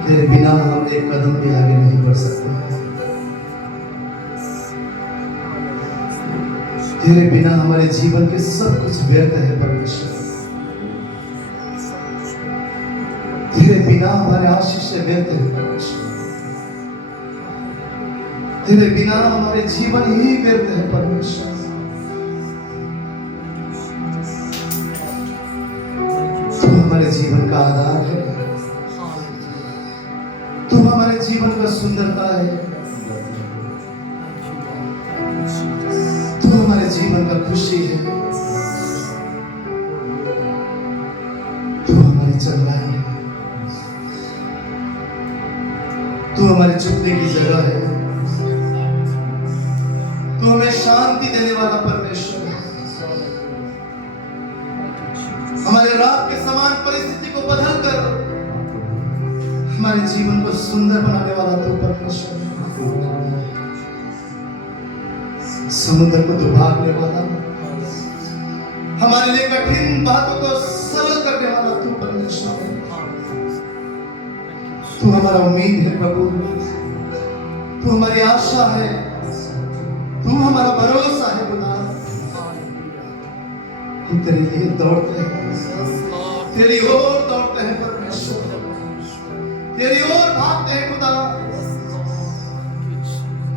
तेरे बिना हम एक कदम भी आगे नहीं बढ़ सकते हैं। तेरे बिना हमारे जीवन के सब कुछ व्यर्थ है परमेश्वर। तेरे बिना हमारे आशीष व्यर्थ है परमेश्वर। तेरे बिना हमारे जीवन ही व्यर्थ है परमेश्वर। तू हमारे जीवन का आधार है, तू हमारे जीवन का सुंदरता है, तू हमारे जीवन का खुशी है, तू हमारी चंगाई है, तू हमारे चुपने की जगह है, तू हमें शांति देने वाला परमेश्वर है। हमारे रात के समान परिस्थिति को बदल कर हमारे जीवन को सुंदर बनाने वाला तू परमेश्वर है। समुद्र को डुबाने वाला, हमारे लिए कठिन बातों को सरल करने वाला तू परमेश्वर है। तू हमारा उम्मीद है प्रभु, तू हमारी आशा है, तू हमारा भरोसा है खुदा। हम तेरे लिए दौड़ते हैं, तेरी ओर दौड़ते हैं परमेश्वर, तेरी ओर भागते हैं खुदा,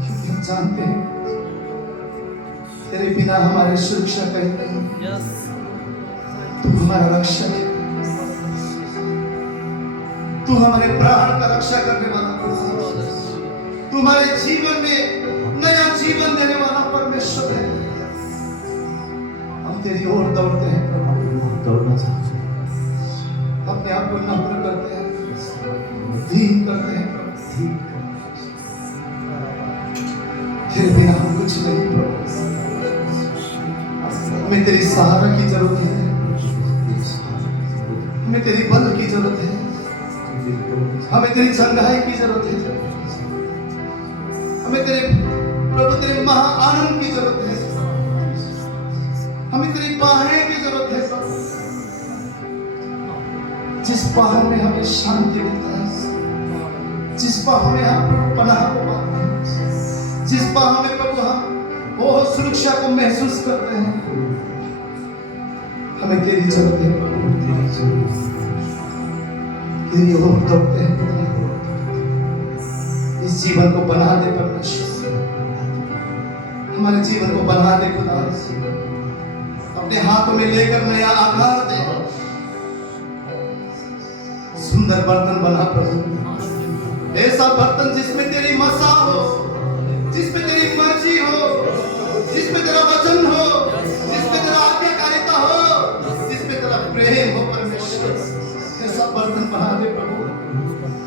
क्योंकि हम जानते हैं तेरे बिना हमारी सुरक्षा कहीं नहीं। तू हमारा रक्षक है, तू हमारे प्राण का रक्षा करने वाला खुदा, तू हमारे जीवन में नया जीवन देने वाला परमेश्वर है। हम तेरी ओर दौड़ते हैं प्रभु, दौड़ना चाहते हैं, अपने आप को नम्र करते हैं, दीन करते हैं प्रभु। तेरे बिना हम कुछ नहीं प्रभु, हमें तेरी सहारा की जरूरत है, हमें तेरी बल की जरूरत है, हमें तेरी चंगाई की जरूरत है, हमें तेरे प्रभु तेरे महा आनंद की जरूरत है, हमें तेरी बाहें की जरूरत है प्रभु, जिस बाहों में हमें शांति मिलता है, जिस बाहों में हम प्रभु पनाह को पाते हैं, जिस बाहों में प्रभु हम वो सुरक्षा को महसूस करते हैं। हमें तेरी जरूरत है प्रभु, तेरी जरूरत, तेरी ओर दौड़ते हैं। इस जीवन को बना दे परमेश्वर, हमारे जीवन को बना दे खुदा, अपने हाथों में लेकर नया आकार दे, सुंदर बर्तन बना प्रभु, ऐसा बर्तन जिसमें तेरी मसा हो, जिसमें तेरी मर्जी हो, जिसमें तेरा वचन हो, जिसमें तेरा आज्ञाकारिता हो, जिसमें तेरा प्रेम हो परमेश्वर, ऐसा बर्तन बना दे प्रभु।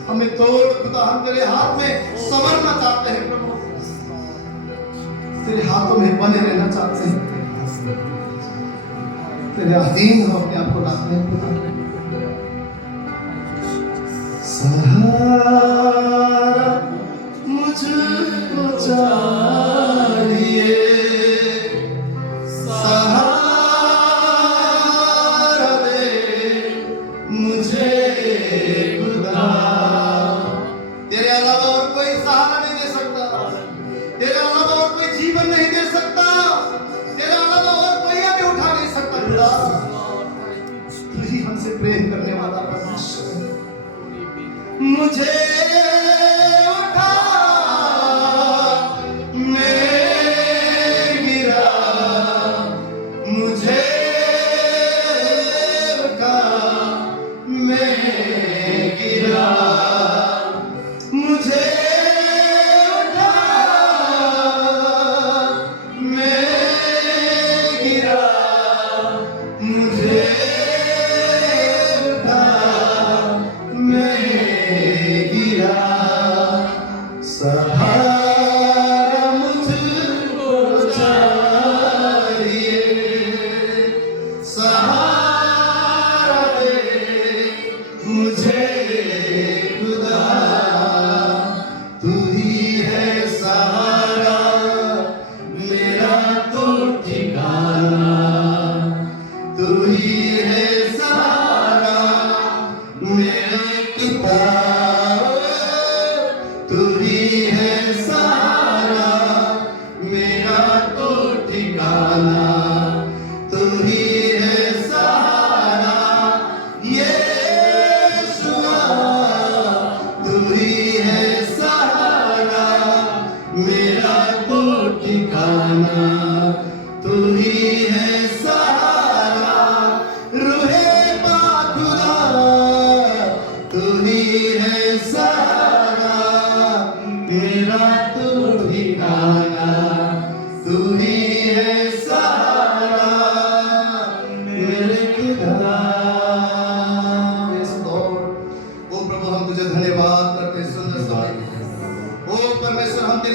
हमें तोड़ खुदा, हम तेरे हाथ में संवरना चाहते हैं प्रभु, तेरे हाथों में बने रहना चाहते हैं, तेरे अधीन हो अपने आप को लाते हैं खुदा। सहारा मुझको चाहिए, सहारा दे मुझे खुदा। तेरे अलावा और कोई सहारा नहीं दे सकता, तेरे अलावा और कोई जीवन नहीं दे सकता, तेरे अलावा और कोई हमें उठा नहीं सकता खुदा। तू ही हमसे प्रेम करने वाला परमेश्वर है। मुझे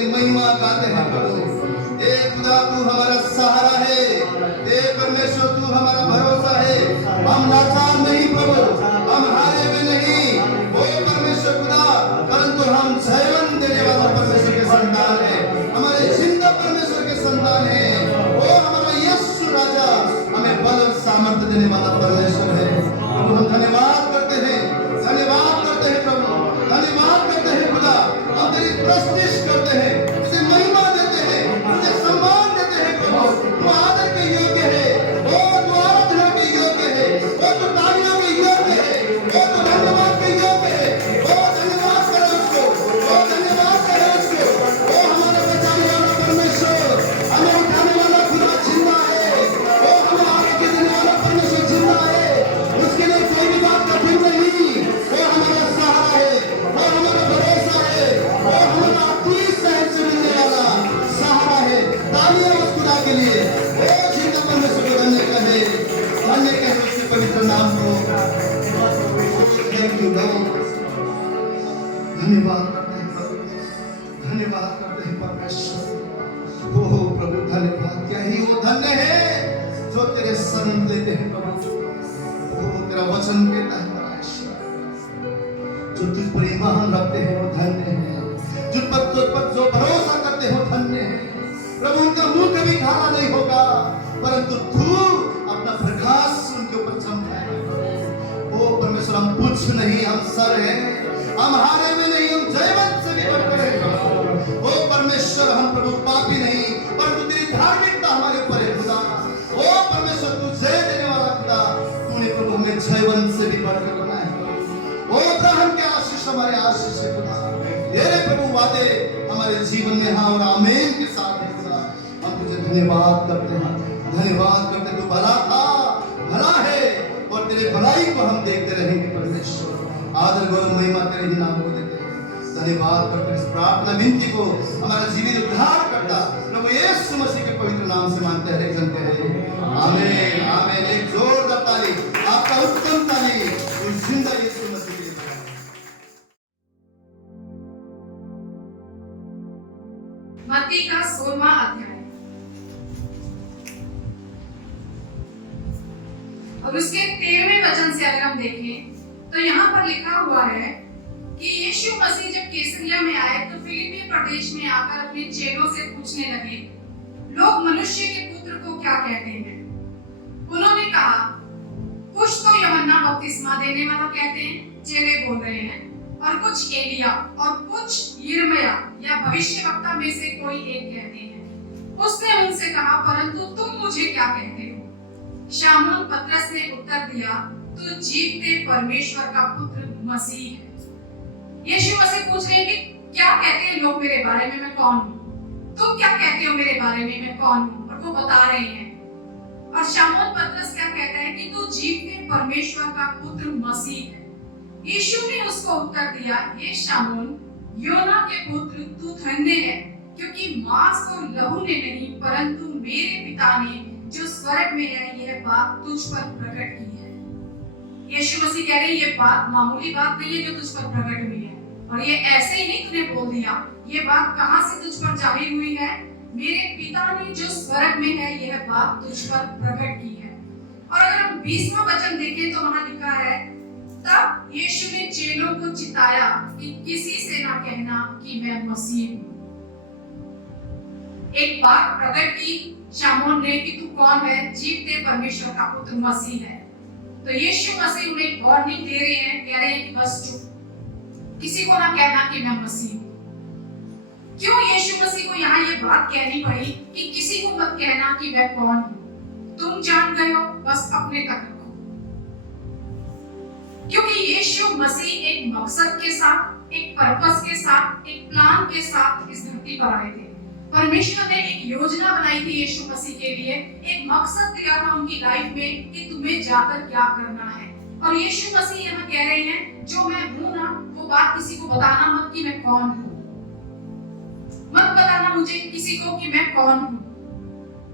महिमा गाते हैं प्रभु। ए खुदा तू हमारा सहारा है, ए और तेरे संग लेते हैं प्रभु। वो तेरा वचन कहता है जो तुझ पर ईमान रखते हैं वो धन्य है, तुझ पर जो भरोसा करते हो धन्य है। प्रभु उनका मुंह कभी काला नहीं होगा, परंतु तू अपना प्रकाश उनके ऊपर चमकाएगा। ओ परमेश्वर, हम कुछ नहीं, हम सर हैं, हम हारे में नहीं, हम जयवंत से भी बढ़कर हैं। ओ परमेश्वर, हम प्रभु पापी नहीं, परंतु तेरी धार्मिकता हमारे ऊपर है खुदा। ओ परमेश्वर, तू जय देने वाला खुदा, तूने प्रभु हमें जयवंत से भी बढ़कर बनाया। ओ अब्राहम के आशीष हमारे आशीष है खुदा। तेरे प्रभु वादे हमारे जीवन में हाँ और आमीन के साथ है खुदा। हम तुझे धन्यवाद करते हैं, धन्यवाद करते हैं। तू भला था, भला है, और तेरे भलाई को हम देखते रहेंगे परमेश्वर। आदर गौरव महिमा तेरे ही नाम को देते हैं। धन्यवाद करते हैं। इस प्रार्थना विनती को हमारा जीवित उद्धार करता प्रभु यीशु मसीह के पवित्र नाम से मांगते हैं, हर एक जन कहे आमीन आमीन। एक जोरदार ताली, आपका उत्तम ताली उस जिंदा यीशु मसीह के लिए। मत्ती का 16वां अध्याय और उसके 13वें वचन से अगर हम देखें तो यहाँ पर लिखा हुआ है कि यीशु मसीह जब कैसरिया में आए तो फिलिप्पी प्रदेश में आकर अपने चेलों से पूछने लगे, लोग मनुष्य के पुत्र को क्या कहते हैं? उन्होंने कहा, कुछ तो यूहन्ना बपतिस्मा देने वाला कहते हैं, चेले बोल रहे हैं, और कुछ एलिया और कुछ यिर्मयाह या भविष्यवक्ता में से कोई एक कहते हैं। उसने उनसे कहा, परंतु तुम मुझे क्या कहते हो? शामोन पतरस ने उत्तर दिया, तू जीवते परमेश्वर का पुत्र मसीह है। यीशु मसीह पूछ रहे हैं कि क्या कहते हैं लोग मेरे बारे में, मैं कौन हूँ? तुम क्या कहते हो मेरे बारे में, मैं कौन हूँ? और वो बता रहे हैं। और शामोन पतरस क्या कहता है कि तू जीवते परमेश्वर का पुत्र मसीह है। यीशु ने उसको उत्तर दिया, ये शामोन, योना के पुत्र, तू धन्य है, क्योंकि मांस और लहू ने नहीं, परंतु मेरे पिता ने जो स्वर्ग में है यह बात तुझ पर प्रकट की है। यीशु मसीह कह रहे हैं ये बात मामूली बात नहीं है जो तुझ पर प्रकट हुई है, और ये ऐसे ही नहीं तूने बोल दिया। ये बात कहाँ से तुझ पर जाहिर हुई है? मेरे पिता ने जो स्वर्ग में है यह बात तुझ पर प्रकट की है। और अगर हम 20वां वचन देखें तो वहां लिखा है, तब यीशु ने चेलों को चिताया कि किसी से ना कहना कि मैं मसीह हूँ। एक बात प्रकट की शामोन ने कि तू कौन है? जीवते परमेश्वर का पुत्र मसीह है। तो यीशु मसीह उन्हें वार्निंग दे रहे हैं, कह रहे हैं कि बस चुप, किसी को ना कहना कि मैं मसीह हूँ। क्यों यीशु मसीह को यहाँ ये बात कहनी पड़ी कि किसी को मत कहना कि मैं कौन हूँ? तुम जान गए हो, बस अपने तक रखो। क्योंकि यीशु मसीह एक मकसद के साथ, एक पर्पस के साथ, एक प्लान के साथ इस धरती पर आए थे। परमेश्वर ने एक योजना बनाई थी यीशु मसीह के लिए, एक मकसद दिया था उनकी लाइफ में कि तुम्हें जाकर क्या करना है। और यीशु मसीह यहाँ कह रहे हैं, जो मैं हूँ ना, वो बात किसी को बताना मत कि मैं कौन हूँ। मत बताना मुझे किसी को कि मैं कौन हूँ,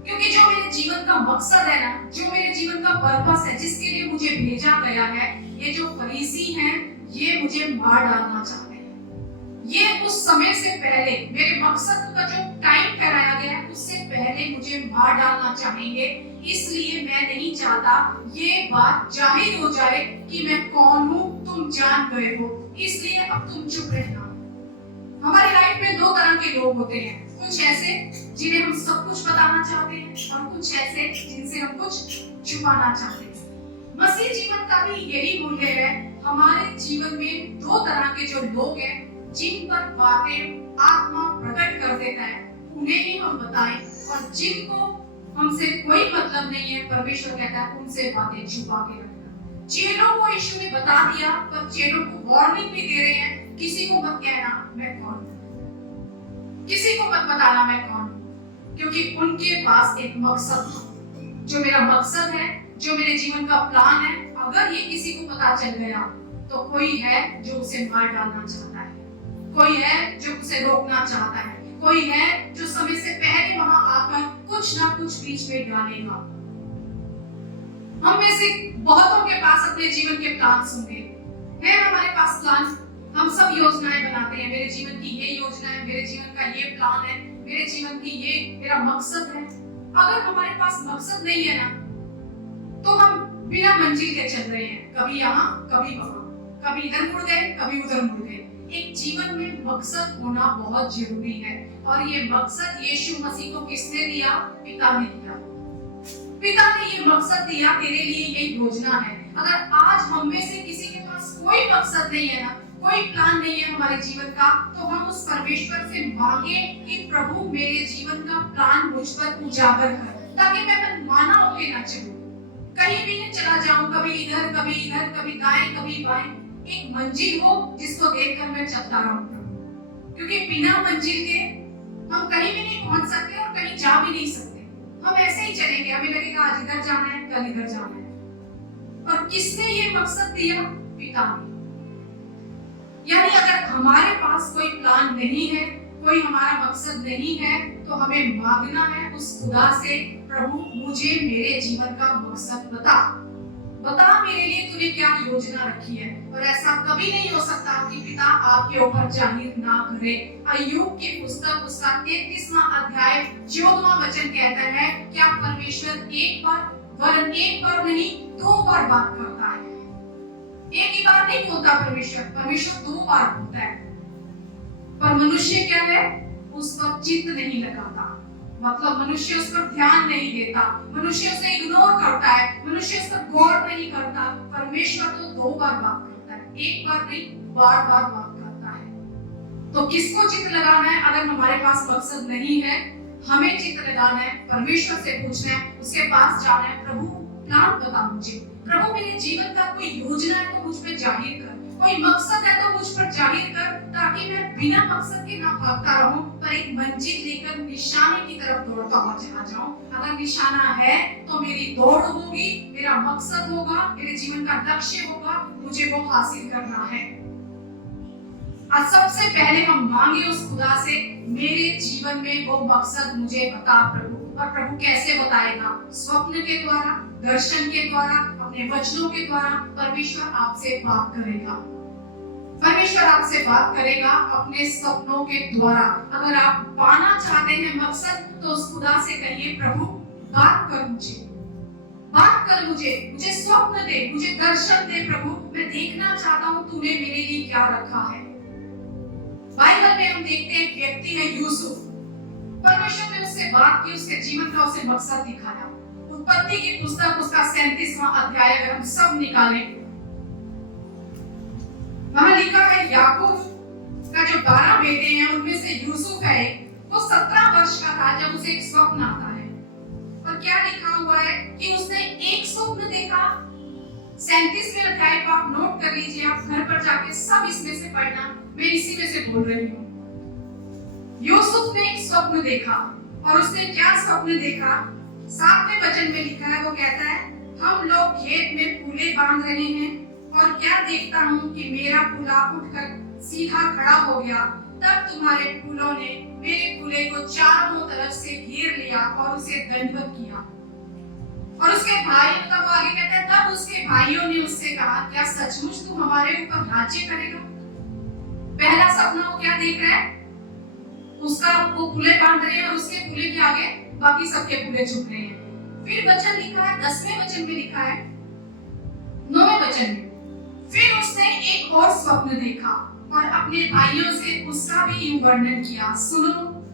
क्योंकि जो मेरे जीवन का मकसद है ना, जो मेरे जीवन का पर्पस है, जिसके लिए मुझे भेजा गया है, ये जो फरीसी हैं, ये मुझे मार डालना चाहते हैं। ये उस समय से पहले, मेरे मकसद का जो टाइम कराया गया है उससे पहले मुझे मार डालना चाहेंगे। इसलिए मैं नहीं चाहता ये बात जाहिर हो जाए कि मैं कौन हूँ, तुम जान गए हो, इसलिए अब तुम चुप रहना। हमारी लाइफ में दो तरह के लोग होते हैं, कुछ ऐसे जिन्हें हम सब कुछ बताना चाहते हैं और कुछ ऐसे जिनसे हम कुछ छुपाना चाहते हैं। मसीह जीवन का भी यही मूल्य है। हमारे जीवन में दो तरह के जो लोग हैं, जिन पर बातें आत्मा प्रकट कर देता है, उन्हें ही हम बताएं, और जिनको हमसे कोई मतलब नहीं है, परमेश्वर कहता है उनसे बातें छुपा के रखना। चेलों को यीशु ने बता दिया, पर चेलों को वार्निंग भी दे रहे हैं, किसी को मत कहना मैं कौन हूँ, किसी को मत बताना मैं कौन हूँ, क्योंकि उनके पास एक मकसद था। जो मेरा मकसद है, जो मेरे जीवन का प्लान है, अगर ये किसी को पता चल गया तो कोई है जो उसे मार डालना चाहता है, कोई है जो उसे रोकना चाहता है, कोई है जो समय से पहले वहां आकर कुछ ना कुछ बीच में डालेगा। हम में से बहुतों के पास अपने जीवन के प्लान होंगे, है हमारे पास प्लान, हम सब योजनाएं बनाते हैं, मेरे जीवन की ये योजना है, मेरे जीवन का ये प्लान है, मेरे जीवन की ये मेरा मकसद है। अगर हमारे पास मकसद नहीं है ना, तो हम बिना मंजिल के चल रहे हैं, कभी यहाँ कभी वहां, कभी इधर मुड़ गए कभी उधर मुड़ गए। एक जीवन में मकसद होना बहुत जरूरी है, और ये मकसद यीशु मसीह को किसने दिया? पिता ने दिया। पिता ने ये मकसद दिया, तेरे लिए ये योजना है। अगर आज हम में से किसी के पास कोई मकसद नहीं है ना, कोई प्लान नहीं है हमारे जीवन का, तो हम उस परमेश्वर से मांगे कि प्रभु मेरे जीवन का प्लान मुझ पर उजागर कर, ताकि मैं मनमाना होके ना चलूं, कहीं भी न चला जाऊं, कभी इधर कभी इधर, कभी दाएं कभी बाएं। एक मंजिल हो जिसको देखकर मैं चलता रहूं, क्योंकि बिना मंजिल के हम कहीं भी नहीं पहुंच सकते और कहीं जा भी नहीं सकते। हम ऐसे ही चलेंगे, हमें लगेगा आज इधर जाना है, कल इधर जाना है। और किसने ये मकसद दिया? पिता ने। यानी अगर हमारे पास कोई प्लान नहीं है, कोई हमारा मकसद नहीं है, तो हमें मांगना है उस खुदा से, प्रभु मुझे मेरे जीवन का मकसद बता, बता मेरे लिए तूने क्या योजना रखी है। और ऐसा कभी नहीं हो सकता कि पिता आपके ऊपर जाहिर ना करे। अय्यूब की पुस्तक उसका 33वां अध्याय 14वां वचन कहता है कि आप परमेश्वर एक बार, वरन एक बार नहीं 2 बार बात करता है। एक ही बार नहीं बोलता परमेश्वर 2 बार बोलता है। पर मनुष्य क्या है? उस पर चित्त नहीं लगाता, मतलब मनुष्य उस पर ध्यान नहीं देता, मनुष्य उसे इग्नोर करता है, मनुष्य उस पर गौर नहीं करता। परमेश्वर तो 2 बार बात करता है, एक बार नहीं, बार बार बात करता है। तो किसको चित्त लगाना है? अगर हमारे पास मकसद नहीं है, हमें चित्त लगाना है, परमेश्वर से पूछना है, उसके पास जाना है, प्रभु प्लान बता मुझे, प्रभु मेरे जीवन का कोई योजना है तो मुझ पे जाहिर कर, कोई मकसद है तो मुझ पर जाहिर कर, ताकि मैं बिना मकसद के ना भागता रहूं, पर एक मंजिल लेकर निशाने की तरफ दौड़ता हुआ चला जाऊं। अगर निशाना है तो मेरी दौड़ होगी, मेरा मकसद होगा, मेरे जीवन का लक्ष्य होगा, मुझे वो हासिल करना है। आज सबसे पहले हम मांगे उस खुदा से, मेरे जीवन में वो मकसद मुझे बता प्रभु। और प्रभु कैसे बताएगा? स्वप्न के द्वारा, दर्शन के द्वारा, अपने वचनों के द्वारा परमेश्वर आपसे बात करेगा। परमेश्वर आपसे बात करेगा अपने सपनों के द्वारा। अगर आप पाना चाहते हैं मकसद, तो उस खुदा से कहिए, प्रभु बात कर मुझे, बात कर मुझे स्वप्न दे, मुझे दर्शन दे प्रभु, मैं देखना चाहता हूँ तूने मेरे लिए क्या रखा है। बाइबल में हम देखते हैं एक व्यक्ति है यूसुफ। परमेश्वर ने उससे बात की, उसके जीवन का उसे मकसद दिखाया। उत्पत्ति की पुस्तक उसका 37वां अध्याय अगर हम सब निकालें, वहां लिखा है याकूब का जो 12 बेटे हैं उनमें से यूसुफ है, वो 17 वर्ष का था जब उसे एक स्वप्न आता है। और क्या लिखा हुआ है कि उसने एक स्वप्न देखा। 37वें अध्याय को आप नोट कर लीजिए, आप घर पर जाके सब इसमें से पढ़ना, मैं इसी में से बोल रही हूँ। यूसुफ ने एक स्वप्न देखा, और उसने क्या स्वप्न देखा? 7वें वचन में लिखा है, वो कहता है, हम लोग खेत में फूले बांध रहे हैं, और क्या देखता हूँ कि मेरा फूला उठकर सीधा खड़ा हो गया। तब तुम्हारे फूलों ने मेरे फूले को चारों तरफ से घेर लिया और उसे दंडवत किया। और उसके भाई, तब आगे कहता है, तब उसके भाइयों ने उससे कहा, क्या सचमुच तू हमारे ऊपर राज्य करेगा? पहला सपना वो क्या देख रहा है? उसका वो फूले बांध रहे हैं और उसके फूले के आगे बाकी सबके फूले झुक रहे हैं। फिर वचन लिखा है, 10वें वचन में लिखा है, 9वें वचन में, फिर उसने एक और स्वप्न देखा और अपने भाइयों से उसका भी यूं वर्णन किया, सुनो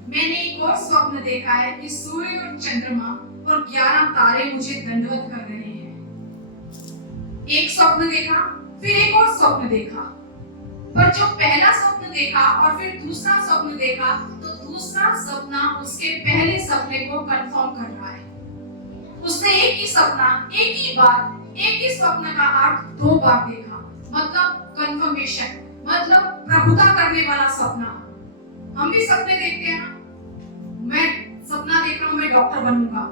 मैंने एक और स्वप्न देखा है कि सूर्य और चंद्रमा और 11 तारे मुझे दंडवत कर रहे हैं। एक स्वप्न देखा, फिर एक और स्वप्न देखा। पर जो पहला स्वप्न देखा और फिर दूसरा स्वप्न देखा, तो दूसरा सपना उसके पहले सपने को कंफर्म कर रहा है। उसने एक ही सपना, एक ही बात, एक ही स्वप्न का अर्थ 2 बार देखा, मतलब कंफर्मेशन, मतलब प्रभुता करने वाला सपना। हम भी सपने देखते हैं ना, मैं सपना देख रहा हूँ मैं डॉक्टर बनूंगा,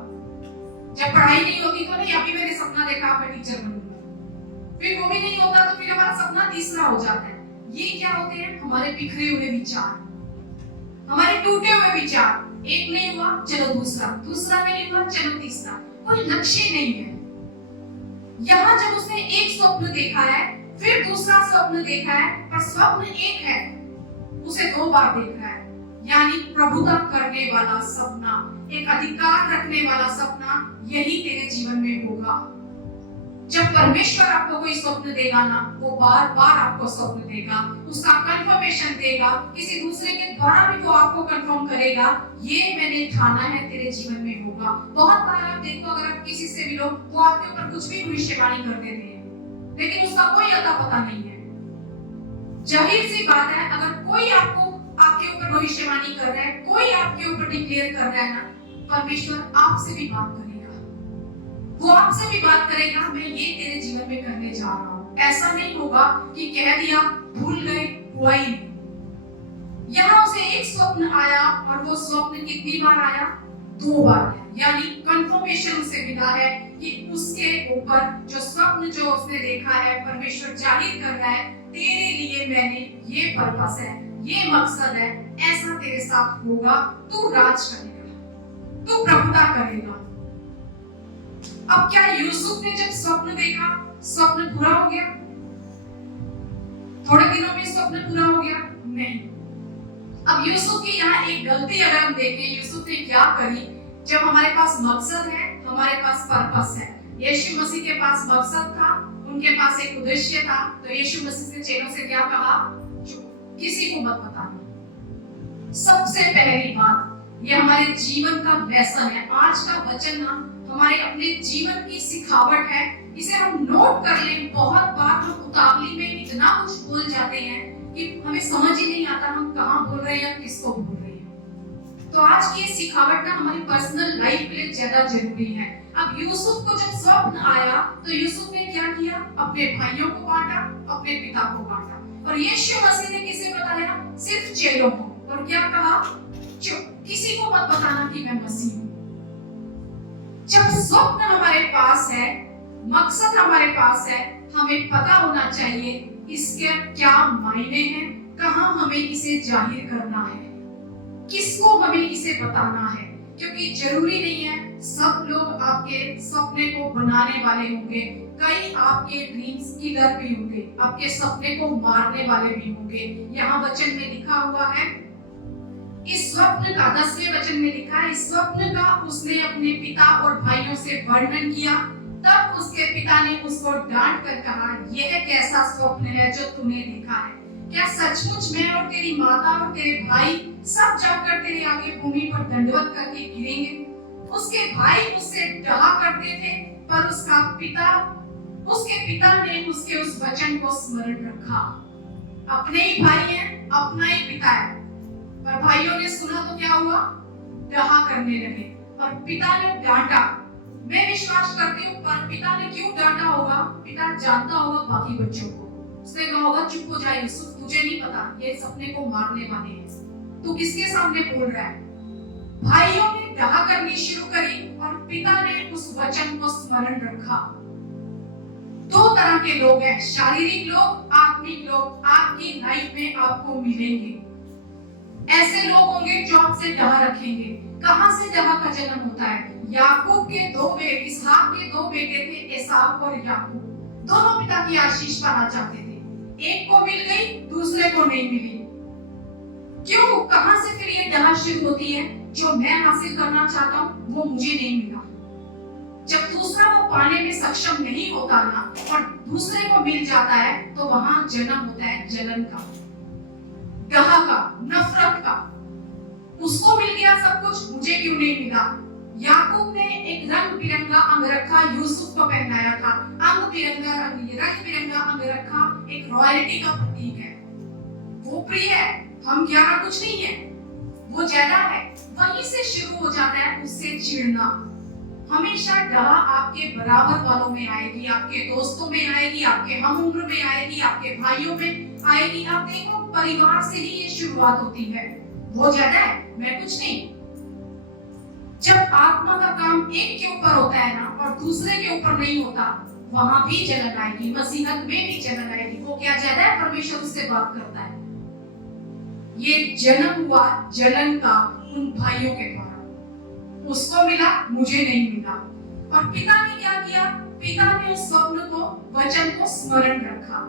जब पढ़ाई नहीं होती तो नहीं, अभी मैंने सपना देखा मैं टीचर बनूंगा, फिर वो भी नहीं होता तो फिर हमारा सपना तीसरा हो जाता है। ये क्या होते हैं? हमारे बिखरे हुए विचार, हमारे टूटे हुए विचार। एक नहीं हुआ चलो दूसरा, दूसरा नहीं हुआ चलो तीसरा, कोई लक्ष्य नहीं है। यहाँ जब उसने एक स्वप्न देखा है, फिर दूसरा स्वप्न देखा है, पर स्वप्न एक है, उसे 2 बार देख रहा है, यानी प्रभुता करने वाला सपना, एक अधिकार रखने वाला सपना, यही तेरे जीवन में होगा। जब परमेश्वर आपको कोई स्वप्न देगा ना, वो बार बार आपको स्वप्न देगा, उसका कंफर्मेशन देगा, किसी दूसरे के द्वारा भी वो आपको कंफर्म करेगा, ये मैंने ठाना है तेरे जीवन में होगा। बहुत बार आप देखो, अगर आप किसी से मिलो, वो आपके ऊपर कुछ भी भविष्यवाणी कर देते हैं, लेकिन उसका कोई अता पता नहीं है। जाहिर सी बात है, अगर कोई आपके ऊपर भविष्यवाणी कर रहा है, कोई आपके ऊपर डिक्लेयर कर रहा है ना, परमेश्वर आपसे भी बात करेगा, वो आपसे भी बात करेगा, मैं ये तेरे जीवन में करने जा रहा हूं। ऐसा नहीं होगा कि कह दिया, भूल गए, हुआ ही नहीं। यहाँ उसे एक स्वप्न आया, और वो स्वप्न कितनी बार आया? 2 बार, यानी कंफर्मेशन उसे मिला है कि उसके ऊपर जो स्वप्न जो उसने देखा है, परमेश्वर जाहिर कर रहा है, तेरे लिए मैंने ये पर्पस है, ये मकसद है, ऐसा तेरे साथ होगा, तू राज करेगा, तू प्रभुता करेगा। अब क्या यूसुफ ने जब स्वप्न देखा, स्वप्न पूरा हो गया? थोड़े दिनों में स्वप्न पूरा हो गया? नहीं। अब यूसुफ की यहाँ एक गलती अगर हम देखें, यूसुफ ने क्या करी? जब हमारे पास मकसद है, हमारे पास पर्पस है, यीशु मसीह के पास मकसद था, उनके पास एक उद्देश्य था, तो यीशु मसीह से चेलों से क्या कहा? किसी को मत बताना। सबसे पहली बात, ये हमारे जीवन का लेसन है। आज का वचन ना हमारे अपने जीवन की सिखावट है, इसे हम नोट कर लें। बहुत बार हम उतावली में इतना कुछ बोल जाते हैं कि हमें समझ ही नहीं आता हम कहाँ बोल रहे हैं या किसको बोल रहे हैं। तो आज की सिखावट ना हमारी पर्सनल लाइफ के लिए ज्यादा जरूरी है। अब यूसुफ को जब स्वप्न आया, तो यूसुफ ने क्या किया? अपने भाइयों को बांटा, अपने पिता को बांटा, और यीशु मसीह ने किसे बताया? सिर्फ चेलों को। और क्या कहा? चुप, किसी को मत बताना कि मैं मसीह हूं। जब स्वप्न हमारे पास है, मकसद हमारे पास है, हमें पता होना चाहिए इसके क्या मायने हैं, कहां हमें इसे जाहिर करना है, किसको हमें इसे बताना है। क्योंकि जरूरी नहीं है सब लोग आपके सपने को बनाने वाले होंगे, कई आपके ड्रीम्स किलर भी होंगे, आपके सपने को मारने वाले भी होंगे। यहाँ वचन में लिखा हुआ है, इस स्वप्न का 10वें वचन में लिखा है, इस स्वप्न का उसने अपने पिता और भाइयों से वर्णन किया। तब उसके पिता ने उसको डांट कर कहा, यह कैसा स्वप्न है जो तूने देखा है? क्या सचमुच मैं और तेरी माता और तेरे भाई सब जाकर तेरे आगे भूमि पर दंडवत करके गिरेंगे? उसके भाई उससे डहा करते थे, पर उसके पिता ने उसके उस वचन को स्मरण रखा। अपने ही भाई हैं, अपना ही पिता है, पर भाइयों ने सुना तो क्या हुआ? डहा करने लगे, और पिता ने डांटा। मैं विश्वास करती हूँ, पर पिता ने क्यों डांटा होगा? पिता जानता होगा बाकी बच्चों को, उसने कहा होगा, चुप हो जा यूसुफ, तुझे नहीं पता ये सपने को मारने वाले हैं, तू किसके सामने बोल रहा है? भाइयों ने डहा करनी शुरू करी, और पिता ने उस वचन को स्मरण रखा। 2 तरह के लोग हैं, शारीरिक लोग, आत्मिक लोग, आपकी लाइफ में आपको मिलेंगे। ऐसे लोग होंगे जो आपसे डहा रखेंगे। कहां से डहा का जन्म होता है? याकूब के 2 बेटे, इसहाक के 2 बेटे थे, एसाव और याकूब। दोनों पिता की आशीष पाना चाहते थे, एक को मिल गई, दूसरे को नहीं मिली। क्यों? कहां से फिर ये डहा शुरू होती है? जो मैं हासिल करना चाहता हूं वो मुझे नहीं मिला। जब दूसरा वो पाने में सक्षम नहीं होता ना, और दूसरे को मिल जाता है, तो वहां जन्म होता है जलन का, डहा का, नफरत का। उसको मिल गया सब कुछ, मुझे क्यों नहीं मिला? याकूब ने एक रंग बिरंगा अंगरखा यूसुफ को पहनाया था। रंग बिरंगा अंगरखा एक रॉयल्टी का प्रतीक है। वो प्रिय है, हम 11 कुछ नहीं है, वो ज्यादा है। वहीं से शुरू हो जाता है उससे चिढ़ना। हमेशा डहा आपके बराबर वालों में आएगी, आपके दोस्तों में आएगी, आपके हम उम्र में आएगी, आपके भाइयों में आएगी। आप देखो, परिवार से ही ये शुरुआत होती है। वो ज्यादा है, मैं कुछ नहीं। जब आत्मा का काम एक के ऊपर होता है ना, और दूसरे के ऊपर नहीं होता, वहां भी जलन आएगी, मसीहत में भी जलन आएगी। वो क्या ज्यादा है? परमेश्वर उससे बात करता है। ये जन्म हुआ जलन का उन भाइयों के द्वारा। उसको मिला, मुझे नहीं मिला। और पिता ने क्या किया? पिता ने उस स्वप्न को, वचन को स्मरण रखा।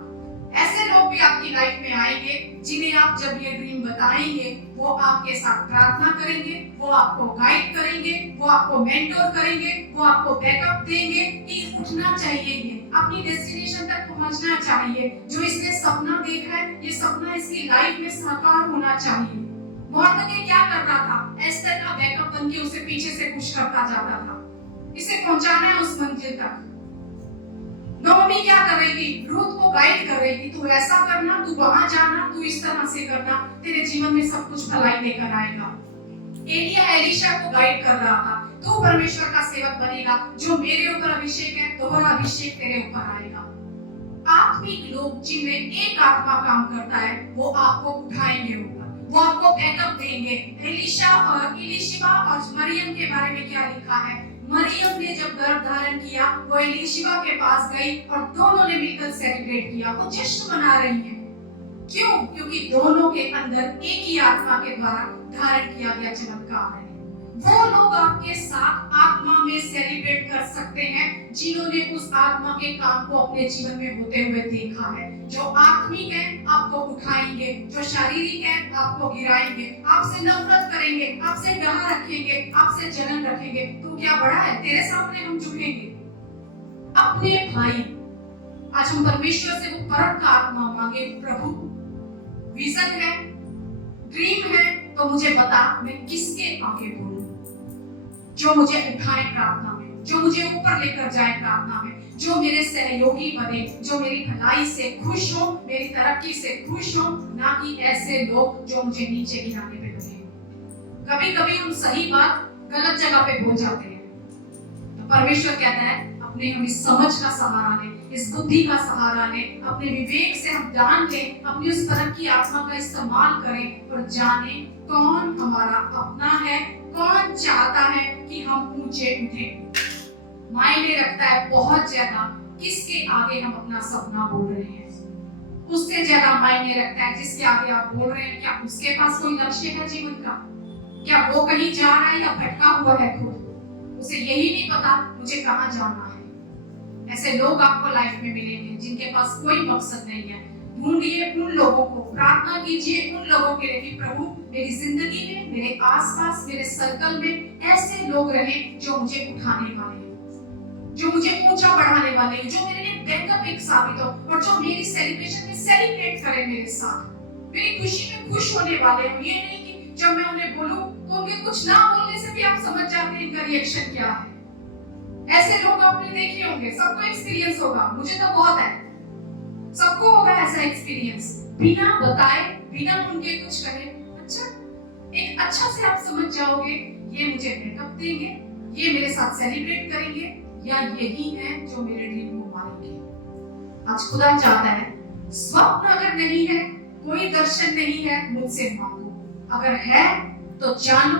ऐसे लोग भी आपकी लाइफ में आएंगे, जिन्हें आप जब ये ड्रीम बताएंगे, वो आपके साथ प्रार्थना करेंगे, वो आपको गाइड करेंगे, वो आपको मेंटोर करेंगे, वो आपको बैकअप देंगे कि उठना चाहिए, ये अपनी डेस्टिनेशन तक पहुंचना चाहिए। जो इसने सपना देखा है, ये सपना इसकी लाइफ में साकार होना चाहिए। मोर्दकै क्या कर रहा था? एस्तर का बैकअप बन के उसे पीछे से पुश करता जाता था, इसे पहुंचाना है उस मंजिल तक। नोमी क्या कर रही थी? रूथ को गाइड कर रही थी, तू ऐसा करना, तू वहां जाना, तू इस तरह से करना, तेरे जीवन में सब कुछ भलाई लेकर आएगा। एलिया एलीशा को गाइड कर रहा था, तू परमेश्वर का सेवक बनेगा, जो मेरे ऊपर अभिषेक है, दोहरा अभिषेक तेरे ऊपर आएगा। आत्मिक लोग जिनमें एक आत्मा काम करता है, वो आपको उठाएंगे ऊपर, वो आपको बैकअप देंगे। इलिशिबा और मरियम के बारे में क्या लिखा है? मरियम ने जब गर्भ धारण किया, वो इलिशिबा के पास गई और दोनों ने मिलकर सेलिब्रेट किया, वो जश्न मना रही हैं। क्यों? क्योंकि दोनों के अंदर एक ही आत्मा के द्वारा धारण किया गया चमत्कार है। वो लोग आपके साथ आत्मा में सेलिब्रेट कर सकते हैं जिन्होंने उस आत्मा के काम को अपने जीवन में होते हुए देखा है। जो आत्मिक है आपको उठाएंगे, जो शारीरिक है आपको गिराएंगे, आपसे नफरत करेंगे, आपसे डर रखेंगे, आपसे जलन रखेंगे। तू क्या बड़ा है, तेरे सामने हम झुकेंगे। अपने भाई, आज हम परमेश्वर से वो परम का आत्मा मांगे। प्रभु, विजन है, ड्रीम है, तो मुझे बता मैं किसके आगे बोलूं, जो मुझे उठाए प्रार्थना में, जो मुझे ऊपर लेकर जाए प्रार्थना में, जो मेरे सहयोगी बने, जो मेरी भलाई से खुश हो, मेरी तरक्की से खुश हो, ना कि ऐसे लोग जो मुझे नीचे गिराने पे लगे। कभी कभी हम सही बात गलत जगह पे बोल जाते हैं, तो परमेश्वर कहता है अपने हम इस समझ का सहारा लें, इस बुद्धि का सहारा लें, अपने विवेक से हम जान लें, अपनी उस तरह की आत्मा का इस्तेमाल करें और जाने कौन हमारा अपना है, कौन चाहता है कि हम ऊंचे उठें। मायने रखता है बहुत ज्यादा किसके आगे हम अपना सपना बोल रहे हैं, उससे ज्यादा मायने रखता है जिसके आगे आप बोल रहे हैं, क्या उसके पास कोई लक्ष्य है जीवन का, क्या वो कहीं जा रहा है या भटका हुआ है खुद, उसे यही नहीं पता मुझे कहाँ जाना है। ऐसे लोग आपको लाइफ में मिलेंगे जिनके पास कोई मकसद नहीं है। ढूंढिए उन लोगों को, प्रार्थना कीजिए उन लोगों के लिए कि प्रभु मेरी जिंदगी में, मेरे आसपास, मेरे सर्कल में ऐसे लोग रहे जो मुझे उठाने वाले हैं, जो मुझे ऊंचा बढ़ाने वाले हैं, जो मेरे लिए बैकअप एक साबित हो और जो मेरी सेलिब्रेशन में सेलिब्रेट करें मेरे साथ, मेरी खुशी में खुश होने वाले हो। ये नहीं कि जब मैं उन्हें बोलूं तो उनके कुछ ना बोलने से भी आप समझ जाते हैं इनका रिएक्शन क्या है। ऐसे लोग आपने देखे होंगे, सबको एक्सपीरियंस होगा, मुझे तो बहुत है, सबको होगा ऐसा एक्सपीरियंस। बिना बताए, बिना उनके कुछ कहे, एक अच्छा से आप समझ जाओगे ये मुझे बैकअप देंगे, ये मेरे साथ सेलिब्रेट करेंगे, या यही है जो मेरे ड्रीम को मारेंगे। आज खुदा चाहता है, स्वप्न अगर नहीं है, कोई दर्शन नहीं है, मुझसे मांगो, अगर है तो जानो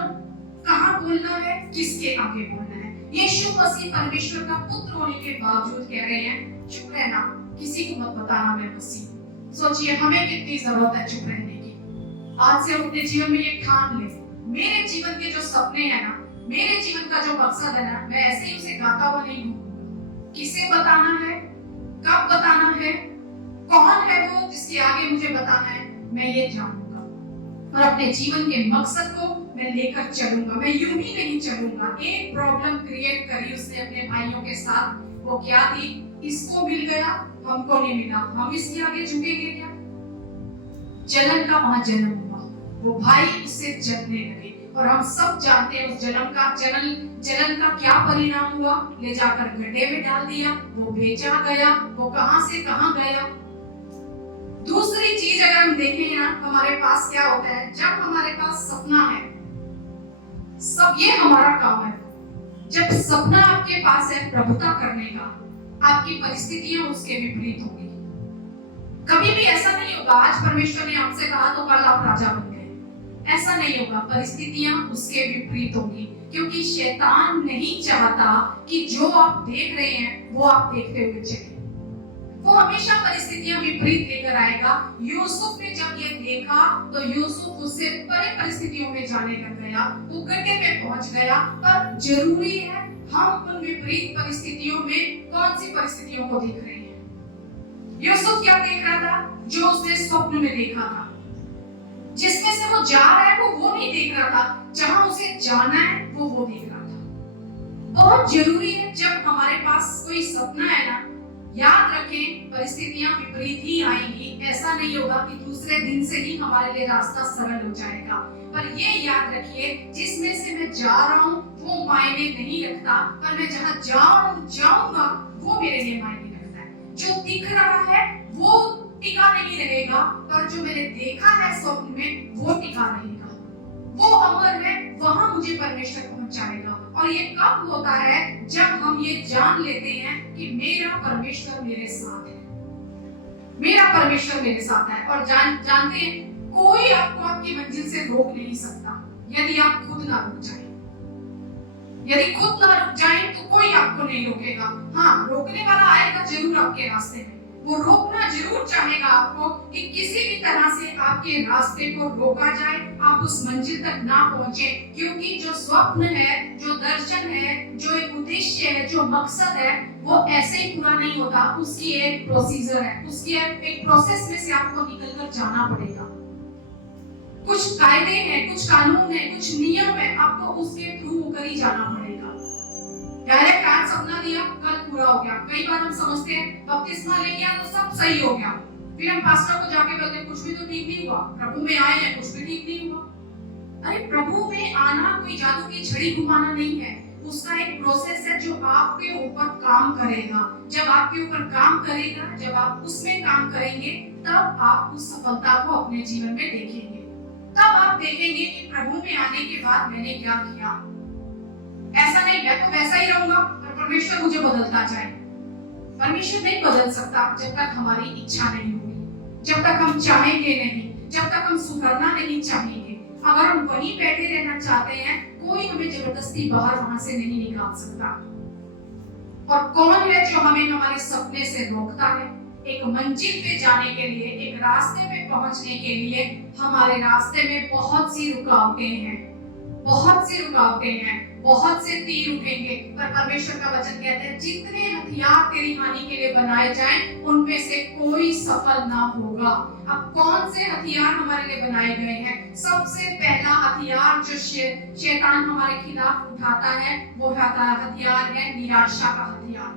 कहाँ बोलना है, किसके आगे बोलना है। यीशु मसीह परमेश्वर का पुत्र होने के बावजूद कह रहे हैं चुप रहना, किसी को मत बताना मैं मसीह। सोचिए हमें कितनी जरूरत है चुप रहने की। आज से अपने जीवन में ये ठान ले, मेरे जीवन के जो सपने हैं ना, मेरे जीवन का जो मकसद है ना, मैं ऐसे ही उसे गाता हुआ नहीं हूँ। किसे बताना है, कब बताना है, कौन है वो जिसके आगे मुझे बताना है, मैं ये जानूंगा और अपने जीवन के मकसद को मैं लेकर चलूंगा। मैं यूं ही नहीं चलूंगा। एक प्रॉब्लम क्रिएट करी उसने अपने भाइयों के साथ, वो क्या थी? इसको मिल गया, हमको नहीं मिला, हम इसके आगे झुकेंगे क्या? जलन का वहां जन्म हुआ, वो भाई उससे जलने लगे और हम सब जानते हैं उस जलन का क्या परिणाम हुआ। ले जाकर गड्ढे में डाल दिया, वो बेचा गया, वो कहां से कहां गया। दूसरी चीज अगर हम देखें ना, हमारे पास क्या होता है, जब हमारे पास सपना है, सब ये हमारा काम है। जब सपना आपके पास है प्रभुता करने का, आपकी परिस्थितियां उसके विपरीत होंगी। कभी भी ऐसा नहीं होगा आज परमेश्वर ने आपसे कहा तो कल आप राजा बन गए, ऐसा नहीं होगा। परिस्थितियां उसके विपरीत होंगी, क्योंकि शैतान नहीं चाहता कि जो आप देख रहे हैं वो आप देखते हुए चले। वो हमेशा परिस्थितियां विपरीत लेकर आएगा। यूसुफ ने जब ये देखा तो यूसुफ उससे बड़े परिस्थितियों में जाने लग गया, वो गड्ढे में पहुंच गया। पर जरूरी है हम उन विपरीत परिस्थितियों में कौन सी परिस्थितियों को देख रहे हैं। यूसुफ क्या देख रहा था? जो उसने स्वप्न में देखा था, जिसमें से वो जा रहा है वो नहीं देख रहा था, जहां उसे जाना है वो देख रहा था। बहुत जरूरी है जब हमारे पास कोई कोई सपना है ना, याद रखें परिस्थितियां विपरीत ही आएंगी। ऐसा नहीं होगा कि दूसरे दिन से ही हमारे लिए रास्ता सरल हो जाएगा। पर ये याद रखिए, जिसमें से मैं जा रहा हूँ वो मायने नहीं रखता, पर मैं जहाँ जाऊंगा वो मेरे लिए मायने रखता है। जो दिख रहा है वो टिका नहीं रहेगा, पर जो मैंने देखा है स्वप्न में वो टिका रहेगा, वो अमर है, वहां मुझे परमेश्वर पहुंचाएगा। और ये कब होता है? जब हम ये जान लेते हैं कि मेरा परमेश्वर मेरे साथ है, मेरा परमेश्वर मेरे साथ है। और जानते हैं, कोई आपको आपकी मंजिल से रोक नहीं सकता यदि आप खुद ना रुक जाए। यदि खुद ना रुक जाए तो कोई आपको नहीं रोकेगा। हाँ, रोकने वाला आएगा जरूर आपके रास्ते में, वो रोकना जरूर चाहेगा आपको कि किसी भी तरह से आपके रास्ते को रोका जाए, आप उस मंजिल तक ना पहुंचे। क्योंकि जो स्वप्न है, जो दर्शन है, जो एक उद्देश्य है, जो मकसद है, वो ऐसे ही पूरा नहीं होता। उसकी एक प्रोसीजर है, उसकी एक प्रोसेस में से आपको निकलकर जाना पड़ेगा। कुछ कायदे हैं, कुछ कानून है, कुछ नियम है, आपको उसके थ्रू होकर ही जाना पड़ेगा। डायरेक्ट आज सपना दिया, कल पूरा हो गया। कई बार हम समझते हैं बपतिस्मा ले लिया तो सब सही हो गया, फिर हम पास्टर को जाके बोलते कुछ भी तो ठीक नहीं हुआ, प्रभु में आए हैं कुछ भी ठीक नहीं हुआ। अरे प्रभु में आना कोई जादू की छड़ी घुमाना नहीं है, उसका एक प्रोसेस है जो आपके ऊपर काम करेगा। जब आपके ऊपर काम करेगा, जब आप उसमें काम करेंगे, तब आप उस सफलता को अपने जीवन में देखेंगे। तब आप देखेंगे कि प्रभु में आने के बाद मैंने क्या किया। ऐसा नहीं मैं तो वैसा ही रहूंगा और परमेश्वर मुझे बदलता जाए। परमेश्वर नहीं बदल सकता जब तक हमारी इच्छा नहीं होगी, जब तक हम चाहेंगे नहीं, जब तक हम सुधरना नहीं चाहेंगे। अगर हम वहीं बैठे रहना चाहते हैं, कोई हमें जबरदस्ती बाहर वहां से नहीं निकाल सकता। और कौन है जो हमें हमारे सपने से रोकता है? एक मंजिल पे जाने के लिए, एक रास्ते पे पहुंचने के लिए हमारे रास्ते में बहुत सी रुकावटें हैं, बहुत सी रुकावटें हैं, बहुत से तीर उठेंगे। पर परमेश्वर का वचन कहते हैं जितने हथियार तेरी हानि के लिए बनाए जाएं, उनमें से कोई सफल ना होगा। अब कौन से हथियार हमारे लिए बनाए गए हैं? सबसे पहला हथियार जो शैतान हमारे खिलाफ उठाता है, वो हथियार है निराशा का हथियार।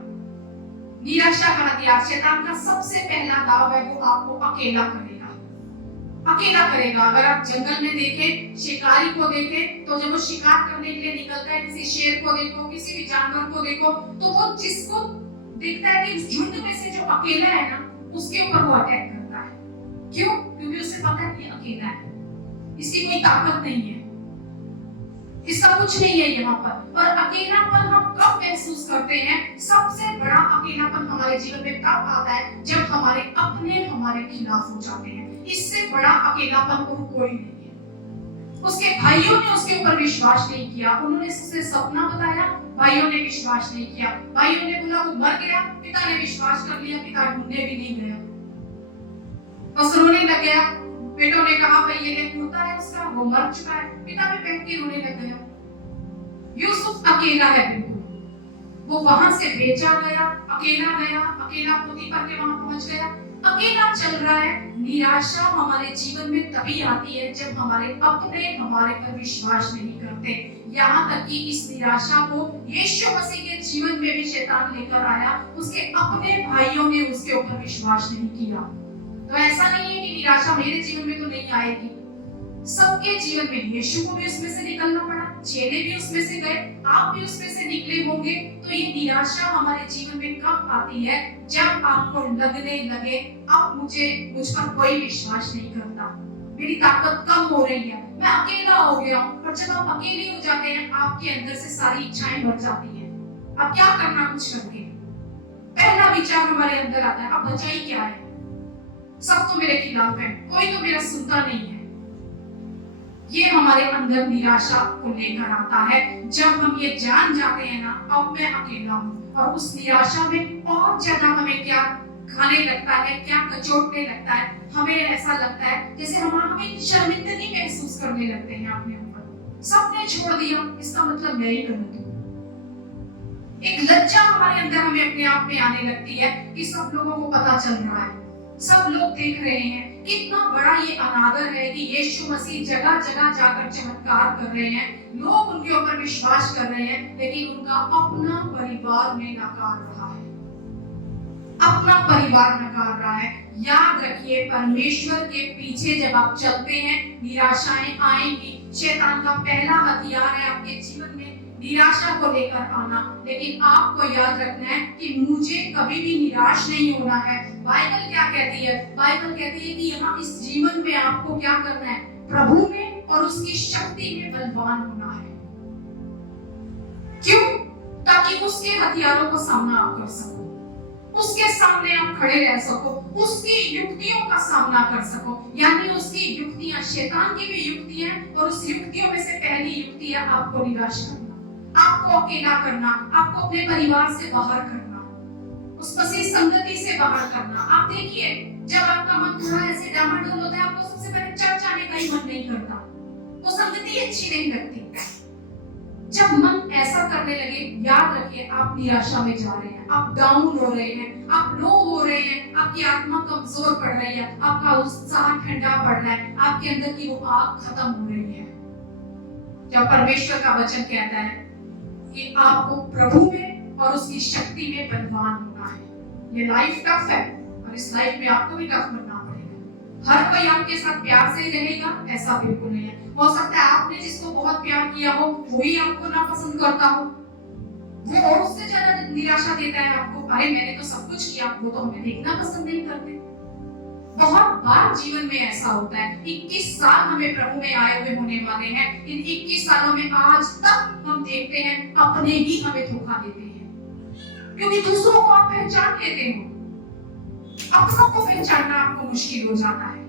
निराशा का हथियार, शैतान का सबसे पहला दाव है, वो आपको अकेला करेगा, अकेला करेगा। अगर आप जंगल में देखें, शिकारी को देखें, तो जब वो शिकार करने के लिए निकलता है, किसी शेर को देखो, किसी भी जानवर को देखो, तो वो जिसको दिखता है कि उस झुंड में से जो अकेला है ना, उसके ऊपर वो अटैक करता है। क्यों? क्योंकि उसे पता है कि अकेला है, इसकी कोई ताकत नहीं है, इसका कुछ नहीं है यहाँ पर। और अकेलापन हम कब महसूस करते हैं? सबसे बड़ा अकेलापन हमारे जीवन में तब आता है जब हमारे अपने हमारे खिलाफ हो जाते हैं। इससे बड़ा अकेलापन और कोई नहीं है। उसके भाइयों ने उसके ऊपर विश्वास नहीं किया, उन्होंने उसे सपना बताया, भाइयों ने विश्वास नहीं किया। भाइयों ने बोला वो मर गया, पिता ने विश्वास कर लिया, पिता ढूंढने भी नहीं गया, बस रोने लग गया। बेटों ने कहा भाई ये मुर्दा है उसका, वो मर चुका है, पिता भी बैठ के रोने लग गया। यूसुफ अकेला है बिल्कुल, वो वहां से बेचा गया, अकेला पोतीफर के वहां पहुंच गया, अकेला चल रहा है। निराशा हमारे जीवन में तभी आती है जब हमारे अपने हमारे पर विश्वास नहीं करते। यहाँ तक कि इस निराशा को यीशु मसीह के जीवन में भी शैतान लेकर आया, उसके अपने भाइयों ने उसके ऊपर विश्वास नहीं किया। तो ऐसा नहीं है कि निराशा मेरे जीवन में तो नहीं आएगी, सबके जीवन में। यीशु को भी उसमें से निकलना पड़ा, चेले भी उसमें से गए, आप भी उसमें से निकले होंगे। तो ये निराशा हमारे जीवन में कब आती है? जब आपको लगने लगे अब मुझ पर कोई विश्वास नहीं करता, मेरी ताकत कम हो रही है, मैं अकेला हो गया हूँ। और जब आप अकेले हो जाते हैं, आपके अंदर से सारी इच्छाएं बढ़ जाती हैं, अब क्या करना कुछ करके। पहला विचार हमारे अंदर आता है, अब बचा ही क्या है, सब तो मेरे खिलाफ है, कोई तो मेरा सुनता नहीं है। ये हमारे अंदर निराशा को लेकर आता है जब हम ये जान जाते हैं ना अब मैं अकेला हूँ। और उस निराशा में और ज्यादा हमें क्या खाने लगता है, क्या कचोटने लगता है। हमें ऐसा लगता है जैसे हमें शर्मिंदगी महसूस करने लगते हैं अपने ऊपर। सबने छोड़ दिया, इसका मतलब मैं ही गलत हूँ। एक लज्जा हमारे अंदर हमें अपने आप में आने लगती है कि सब लोगों को पता चल रहा है, सब लोग देख रहे हैं, कितना बड़ा ये अनादर है कि यीशु मसीह जगह जगह जाकर चमत्कार कर रहे हैं, लोग उनके ऊपर विश्वास कर रहे हैं, लेकिन उनका अपना परिवार में नकार रहा है, अपना परिवार नकार रहा है। याद रखिए, परमेश्वर के पीछे जब आप चलते हैं निराशाएं आएंगी। शैतान का पहला हथियार है आपके जीवन में निराशा को लेकर आना, लेकिन आपको याद रखना है कि मुझे कभी भी निराश नहीं होना है। बाइबल क्या कहती है? बाइबल कहती है कि यहाँ इस जीवन में आपको क्या करना है? प्रभु में और उसकी शक्ति में बलवान होना है। क्यों? ताकि उसके हथियारों का सामना आप कर सको, उसके सामने आप खड़े रह सको, उसकी युक्तियों का सामना कर सको। यानी उसकी युक्तियां, शैतान की भी युक्ति है, और उस युक्तियों में से पहली युक्ति है आपको निराश करना, आपको अकेला करना, आपको अपने परिवार से बाहर करना, उस मसीह संगति से बाहर करना। आप देखिए, जब आपका मन थोड़ा ऐसे डामाडोल होता है, आपको सबसे पहले चर्च आने का ही मन नहीं करता, वो संगति अच्छी नहीं लगती। जब मन ऐसा करने लगे, याद रखिए आप निराशा में जा रहे हैं, आप डाउन हो रहे हैं, आप लो हो रहे हैं, आपकी आत्मा कमजोर पड़ रही है, आपका उत्साह ठंडा पड़ रहा है, आपके अंदर की वो आग खत्म हो रही है। जब परमेश्वर का वचन कहता है कि आपको प्रभु में और उसकी शक्ति में बलवान होना है। ये लाइफ टफ है, और इस लाइफ में आपको भी टफ बनना पड़ेगा। हर कोई आपके साथ प्यार से ही रहेगा, ऐसा बिल्कुल नहीं है। हो सकता है आपने जिसको बहुत प्यार किया हो वही आपको नापसंद करता हो, वो और उससे ज्यादा निराशा देता है आपको। अरे मैंने तो सब कुछ किया, वो तो हमें देखना पसंद नहीं करते। बहुत बार जीवन में ऐसा होता है। 21 साल हमें प्रभु में आए हुए होने वाले हैं। इन 21 सालों में आज तक हम देखते हैं अपने ही हमें धोखा देते हैं, क्योंकि दूसरों को आप पहचान लेते हो, अपनों को पहचानना आपको मुश्किल हो जाता है।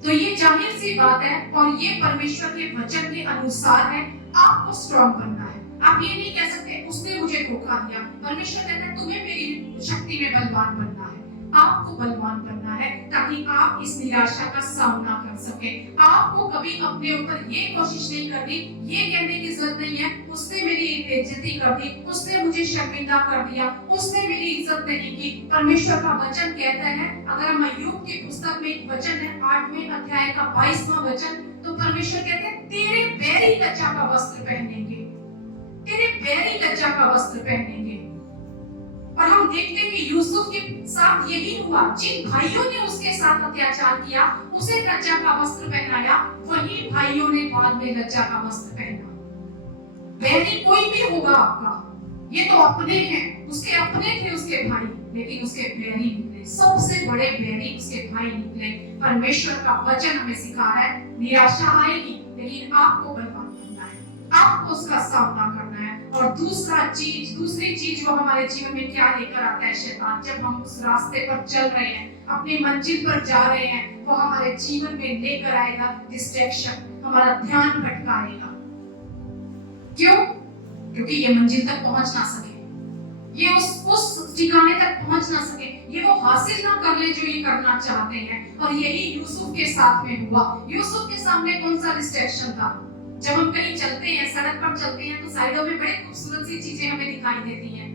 तो ये जाहिर सी बात है, और ये परमेश्वर के वचन के अनुसार है। आपको स्ट्रॉन्ग बनना है। आप ये नहीं कह सकते उसने मुझे धोखा दिया। परमेश्वर कहता है तुम्हें मेरी शक्ति में बलवान बनना है, आपको बलवान बनना है, ताकि आप इस निराशा का सामना कर सके। आपको कभी अपने ऊपर ये कोशिश नहीं करनी, ये कहने की जरूरत नहीं है उसने मेरी बेइज्जती कर दी, उसने मुझे शर्मिंदा कर दिया, उसने मेरी इज्जत नहीं की। परमेश्वर का वचन कहता है, अगर हम अय्यूब की पुस्तक में एक वचन है 8वें अध्याय का 22वां वचन, तो परमेश्वर कहते हैं तेरे बैरी लज्जा का वस्त्र पहनेंगे, तेरे बैरी लज्जा का वस्त्र पहनेंगे। और हम देखते हैं कि यूसुफ के साथ यही हुआ। जिन भाइयों ने उसके साथ अत्याचार किया, उसे लज्जा का वस्त्र पहनाया, वही भाइयों ने बाद में लज्जा का वस्त्र पहना। बैरी कोई भी होगा आपका, ये तो अपने हैं, उसके अपने थे उसके भाई, लेकिन उसके बैरी निकले, सबसे बड़े बैरी उसके भाई निकले। परमेश्वर का वचन हमें सिखा है निराशा आएगी, लेकिन आपको बलवान बनना है, आपको उसका सामना करना है। और दूसरी चीज वो हमारे जीवन में क्या लेकर आता है शैतान? जब हम उस रास्ते पर चल रहे हैं, अपनी मंजिल पर जा रहे हैं, वो हमारे जीवन में लेकर आएगा डिस्ट्रैक्शन, हमारा ध्यान भटकाएगा। क्यों? क्योंकि ये मंजिल तक पहुंच ना सके, ये उस ठिकाने तक पहुंच ना सके, ये वो हासिल ना कर ले जो ये करना चाहते हैं। और यही यूसुफ के साथ में हुआ। यूसुफ के सामने कौन सा डिस्ट्रैक्शन था? जब हम कहीं चलते हैं, सड़क पर चलते हैं, तो साइडों में बड़ी खूबसूरत सी चीजें हमें दिखाई देती हैं।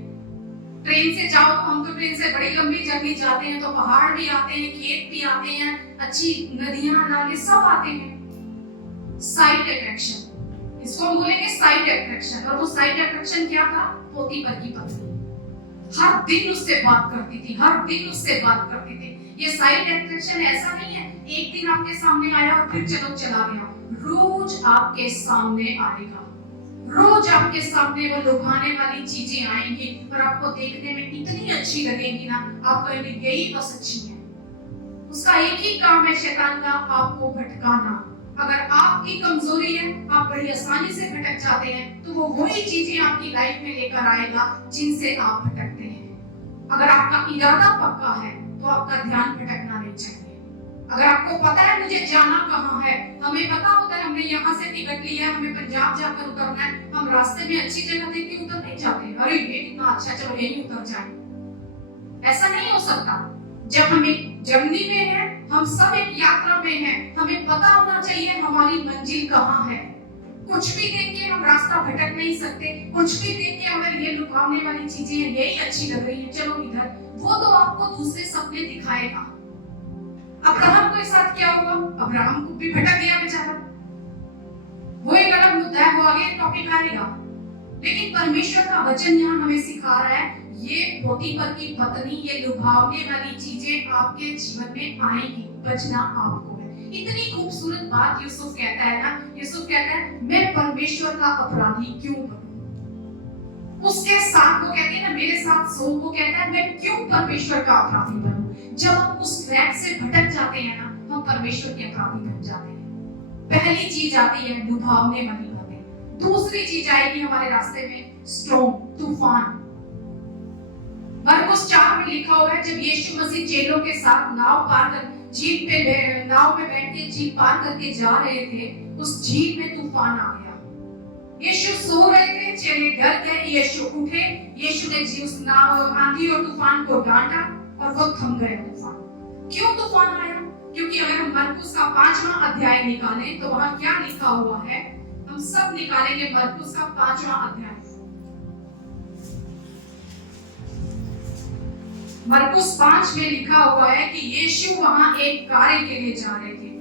ट्रेन से जाओ तो हम तो ट्रेन से बड़ी लंबी जर्नी जाते हैं, तो पहाड़ भी आते हैं, खेत भी आते हैं, अच्छी नदियां, नाले सब आते हैं। साइड अट्रैक्शन, इसको हम बोलेंगे साइड अट्रैक्शन। और वो साइड अट्रैक्शन क्या था? पोतीपर की पत्नी हर दिन उससे बात करती थी, हर दिन उससे बात करती थी। ये साइड अट्रैक्शन ऐसा नहीं है एक दिन आपके सामने आया और फिर चलो चला गया। रोज आपके सामने आएगा, रोज आपके सामने वो लुभाने वाली चीजें आएंगी, और आपको देखने में इतनी अच्छी लगेगी ना, आप कहेंगे यही बस अच्छी है। उसका एक ही काम है शैतान का, आपको भटकाना। अगर आपकी कमजोरी है, आप बड़ी आसानी से भटक जाते हैं, तो वो वही चीजें आपकी लाइफ में लेकर आएगा जिनसे आप भटकते हैं। अगर आपका इरादा पक्का है, तो आपका ध्यान भटकना नहीं चाहिए। अगर आपको पता है मुझे जाना कहाँ है, हमें पता होता है हमने यहाँ से टिकट लिया है, हमें पंजाब जाकर उतरना है, हम रास्ते में अच्छी जगह देख के उतर नहीं जाते, अरे ये कितना अच्छा, चलो यही उतर जाए। ऐसा नहीं हो सकता। जब हम एक जर्नी में हैं, हम सब एक यात्रा में हैं, हमें पता होना चाहिए हमारी मंजिल कहाँ है। कुछ भी देख के हम रास्ता भटक नहीं सकते। कुछ भी देख के हमें ये लुभावने वाली चीजें हैं, यही अच्छी लग रही है, चलो इधर, वो तो आपको दूसरे सपने दिखाएगा। अब्राहम के साथ क्या हुआ? अब्राहम को भी भटक गया बेचारा। वो एक अलग मुद्दा है, वो आगे टॉपिक आएगा। लेकिन परमेश्वर का वचन यहाँ हमें सिखा रहा है, ये पोतीफर की पत्नी, ये लुभावने वाली चीजें आपके जीवन में आएंगी, बचना आपको है। इतनी खूबसूरत बात यूसुफ कहता है ना, यूसुफ कहता है मैं परमेश्वर का अपराधी क्यों बनूं? उसके साथ वो कहती है ना, मेरे साथ सो, वो कहता है मैं क्यों परमेश्वर का अपराधी बनूं? जब हम उस ट्रैक से भटक जाते हैं ना, हम परमेश्वर के अपराधी बन जाते हैं। पहली चीज आती है लुभावने वाली बातें। दूसरी चीज आएगी हमारे रास्ते में स्टॉर्म, तूफान। मरकुस 4 में लिखा हुआ है, जब यीशु मसीह चेलों के साथ नाव में बैठ के झील पार करके जा रहे थे, उस झील में तूफान आ गया। यीशु सो रहे थे, चेले डर गए, यीशु उठे, यीशु ने उस नाव, आंधी और तूफान को डांटा और वो थम गए तूफान। क्यों तूफान आया? क्योंकि अगर हम मरकुस का 5वां अध्याय निकालें तो वहां क्या लिखा हुआ है, हम सब निकालेंगे मरकुस का 5वां अध्याय। मरकुस 5 में लिखा हुआ है कि यीशु वहां एक कार्य के लिए जा रहे थे,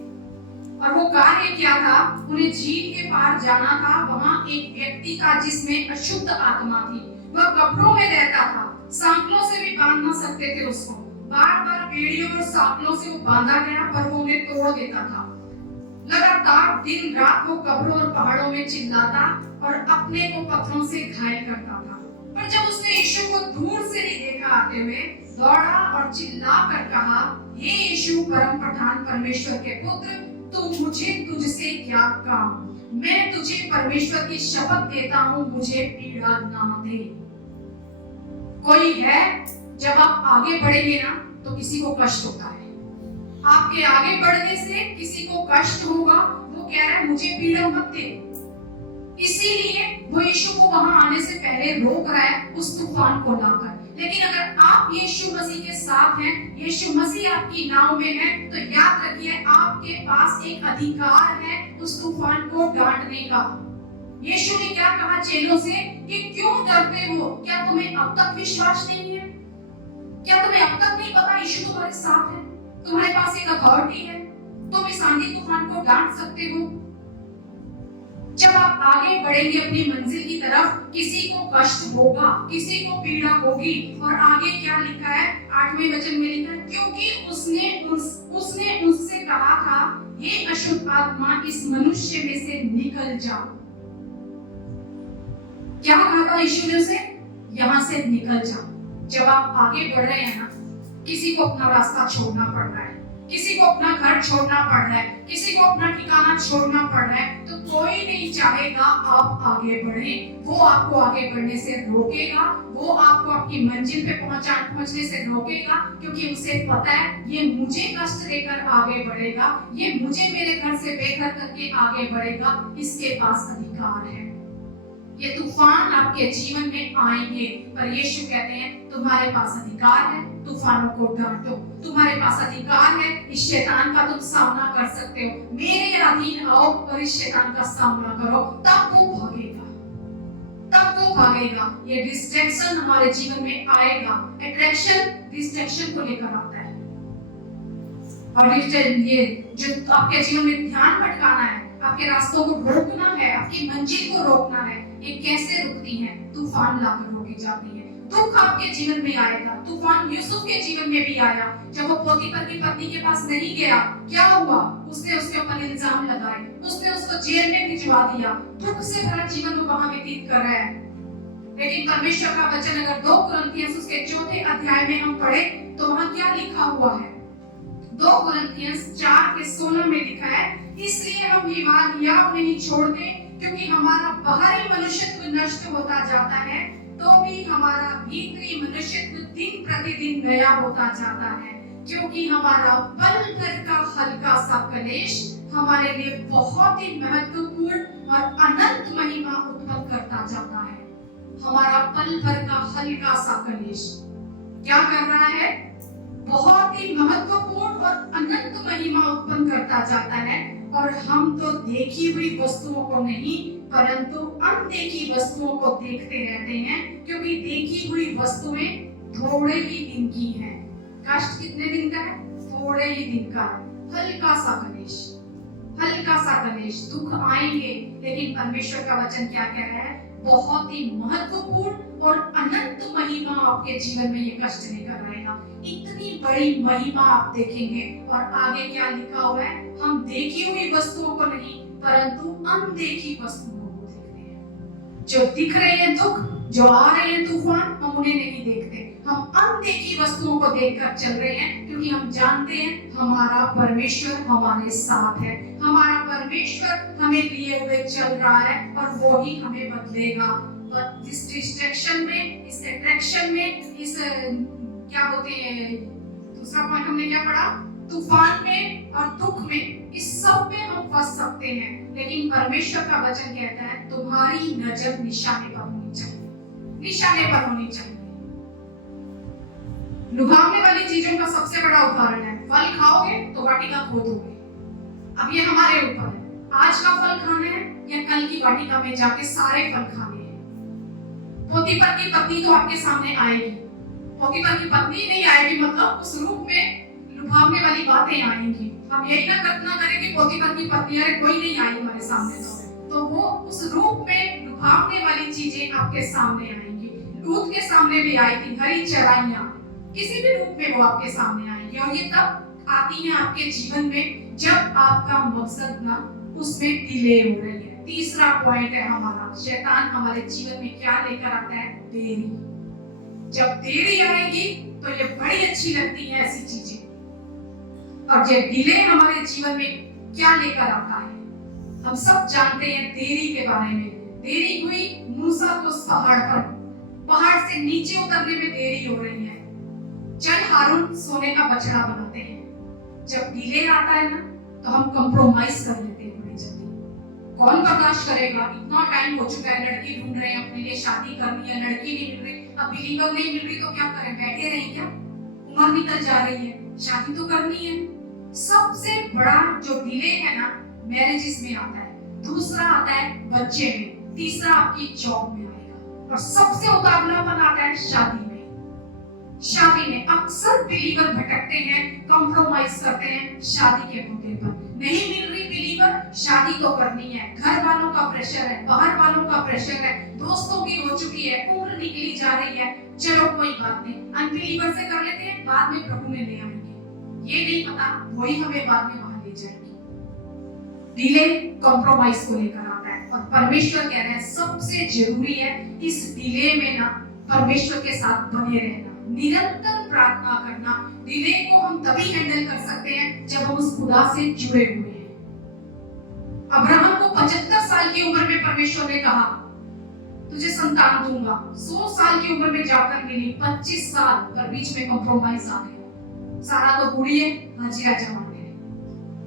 और वो कार्य क्या था? उन्हें झील के पार जाना था। वहां एक व्यक्ति था जिसमें अशुद्ध आत्मा थी, वह कब्रों में रहता था, सांकलों से भी बांध ना सकते थे उसको। बार-बार बेड़ियों और सांकलों से वो बांधा गया, पर वो उन्हें तोड़ देता था। लगातार दिन रात वो कब्रों और पहाड़ों में चिल्लाता और अपने को पत्थरों से घायल करता था। पर जब उसने यीशु को दूर से ही देखा आते हुए, दौड़ा और चिल्ला कर कहा, हे यीशु परम प्रधान परमेश्वर के पुत्र, तू मुझे तुझसे क्या काम? मैं तुझे परमेश्वर की शपथ देता हूँ, मुझे पीड़ा ना दे। कोई है, जब आप आगे बढ़ेंगे ना तो किसी को कष्ट होता है। आपके आगे बढ़ने से किसी को कष्ट होगा, वो कह रहा है मुझे पीड़ा मत दे। इसीलिए वो यीशु को वहां आने से पहले रोक रहा है उस तूफान को लाकर। लेकिन अगर आप यीशु मसीह के साथ हैं, यीशु मसीह आपकी नाव में है, तो याद रखिए आपके पास एक अधिकार है उस तूफान को डांटने का। यीशु ने क्या कहा चेलों से कि क्यों डरते हो? क्या तुम्हें अब तक विश्वास नहीं है? क्या तुम्हें अब तक नहीं पता यीशु तुम्हारे साथ है? तुम्हारे पास एक अथॉरिटी है, तुम इस आंधी तूफान को डांट सकते हो। जब आप आगे बढ़ेंगे अपनी मंजिल की तरफ, किसी को कष्ट होगा, किसी को पीड़ा होगी। और आगे क्या लिखा है? 8वें वचन में लिखा है, क्योंकि उसने उससे कहा था, ये अशुद्ध आत्मा इस मनुष्य में से निकल जाओ। क्या कहा था यीशु ने उसे? यहाँ से निकल जाओ। जब आप आगे बढ़ रहे हैं ना, किसी को अपना रास्ता छोड़ना पड़ रहा है, किसी को अपना घर छोड़ना पड़ रहा है, किसी को अपना ठिकाना छोड़ना पड़ रहा है, तो कोई नहीं चाहेगा आप आगे बढ़ें। वो आपको आगे बढ़ने से रोकेगा, वो आपको आपकी मंजिल पे पहुंचने से रोकेगा, क्योंकि उसे पता है ये मुझे कष्ट देकर आगे बढ़ेगा, ये मुझे मेरे घर से बेघर करके आगे बढ़ेगा, इसके पास अधिकार है। ये तूफान आपके जीवन में आएंगे, पर यीशु कहते हैं तुम्हारे पास अधिकार है, तूफानों को डांटो। तुम्हारे पास अधिकार है, इस शैतान का तुम सामना कर सकते हो। मेरे अधीन आओ और इस शैतान का सामना करो, तब वो भागेगा, तब वो भागेगा। ये डिस्ट्रैक्शन हमारे जीवन में आएगा। अट्रैक्शन डिस्ट्रैक्शन को लेकर आता है, और ये जो आपके जीवन में ध्यान भटकाना है, आपके रास्तों को रोकना है, आपकी मंजिल को रोकना है, ये कैसे रुकती है? तूफान लाकर रोकी जाती है। दुख आपके जीवन में आएगा। तूफान यूसुफ के जीवन में भी आया। जब वो पोतीफर की पत्नी के पास नहीं गया, क्या हुआ? उसने उसके ऊपर इल्जाम लगाए, उसने उसको जेल में भिजवा दिया। दुख से भरा जीवन वो वहां व्यतीत कर रहा है। लेकिन परमेश्वर का वचन अगर 2 कुरिन्थियंस उसके 4थे अध्याय में हम पढ़े तो वहां क्या लिखा हुआ है? 2 कुरिन्थियंस 4:16 में लिखा है, इसलिए हम हियाव नहीं छोड़ते, क्योंकि हमारा बाहरी मनुष्यत्व नष्ट होता जाता है, तो भी हमारा भीतरी मनुष्यत्व दिन प्रतिदिन नया होता जाता है। क्योंकि हमारा पल भर का हल्का सा कलेश हमारे लिए बहुत ही महत्वपूर्ण और अनंत महिमा उत्पन्न करता जाता है। हमारा पल भर का हल्का सा कलेश क्या कर रहा है? बहुत ही महत्वपूर्ण और अनंत महिमा उत्पन्न करता जाता है। और हम तो देखी हुई वस्तुओं को नहीं, परंतु अनदेखी वस्तुओं को देखते रहते हैं, क्योंकि देखी हुई वस्तुएं थोड़े ही दिन की हैं। कष्ट कितने दिन का है? थोड़े ही दिन का है, हल्का सा कलेश, दुख आएंगे, लेकिन परमेश्वर का वचन क्या कह रहा है? बहुत ही महत्वपूर्ण और अनंत महिमा आपके जीवन में ये कष्ट लेकर आएगा। इतनी बड़ी महिमा आप देखेंगे। और आगे क्या लिखा हुआ है? हम देखी हुई वस्तुओं को नहीं, परंतु अनदेखी वस्तुओं को देखते हैं। जो दिख रहे हैं दुख, जो आ रहे हैं तूफान, हम उन्हें नहीं देखते, हम अनदेखी वस्तुओं को देखकर चल रहे हैं, क्योंकि हम जानते हैं हमारा परमेश्वर हमारे साथ है, हमारा परमेश्वर हमें लिए हुए चल रहा है और वो ही हमें बदलेगा। और इस डिस्ट्रैक्शन में, इस अट्रैक्शन में, इस क्या बोलते हैं, दूसरा पॉइंट हमने क्या पढ़ा? तूफान में और दुख में, इस सब में हम फंस सकते हैं, लेकिन परमेश्वर का वचन कहता है तुम्हारी नजर निशाने पर होनी चाहिए, निशाने पर होनी चाहिए। लुभावने वाली चीजों का सबसे बड़ा उदाहरण है, फल खाओगे तो वाटिका खोदोगे। अब ये हमारे ऊपर है, आज का फल खाना है या कल की वाटिका में जाके सारे फल खाने हैं। पोतीपर की पत्नी तो आपके सामने आएगी, पोतीपर की पत्नी नहीं आएगी, मतलब उस रूप में लुभावने वाली बातें आएंगी। हम यही ना कल्पना करें कि पोतीपर की पत्नी, अरे कोई नहीं आई हमारे सामने, तो वो उस रूप में लुभावने वाली चीजें आपके सामने आएंगी। लूत के सामने भी आई थी हरी चराइयां, किसी भी रूप में वो आपके सामने आएंगी। और ये तब आती हैं आपके जीवन में जब आपका मकसद ना उसमें डिले हो रही है। तीसरा पॉइंट है हमारा, शैतान हमारे जीवन में क्या लेकर आता है? देरी। जब देरी आएगी तो ये बड़ी अच्छी लगती है ऐसी चीजें, और जब डिले हमारे जीवन में क्या लेकर आता है? हम सब जानते हैं देरी के बारे में। देरी हुई मूसा को उस पहाड़ से नीचे उतरने में देरी हो रही है। चल हारून सोने का बछड़ा बनाते हैं। जब डिले आता है ना, तो हम कंप्रोमाइज कर लेते हैं बड़ी जल्दी। कौन बर्दाश्त करेगा? इतना टाइम हो चुका है, लड़की ढूंढ रहे हैं अपने लिए, शादी करनी है, लड़की नहीं मिल रही, अब बिलीवर नहीं मिल रही तो क्या करें? बैठे रहें क्या? उम्र निकल जा रही है, शादी तो करनी है। सबसे बड़ा जो डिले है ना, मैरिजेस में आता है, दूसरा आता है बच्चे में, तीसरा आपकी जॉब में आएगा, और सबसे उतावलापन आता है शादी में। शादी में अक्सर बिलीवर भटकते हैं, कंप्रोमाइज करते हैं शादी के मुद्दे पर। नहीं मिल रही बिलीवर, शादी तो करनी है, घर वालों का प्रेशर है, बाहर वालों का प्रेशर है, दोस्तों की हो चुकी है, उम्र निकली जा रही है, चलो कोई बात नहीं, अनबिलीवर से कर लेते हैं, बाद में प्रभु में ले आएंगे। ये नहीं पता वही हमें बाद में वहां ले जाएगी। डिले कंप्रोमाइज को लेकर आता है, और परमेश्वर कह रहे हैं सबसे जरूरी है इस डिले में ना परमेश्वर के साथ बने रहना, निरंतर प्रार्थना करना। डिले को हम तभी हैंडल कर सकते हैं जब हम उस खुदा से जुड़े हुए हैं। अब्राहम को 75 साल की उम्र में परमेश्वर ने कहा तुझे संतान दूंगा, 100 साल की उम्र में जाकर मिली, 25 साल पर बीच में कंप्रोमाइज आ गया। सारा तो बूढ़ी है, हाजिरा जवान है।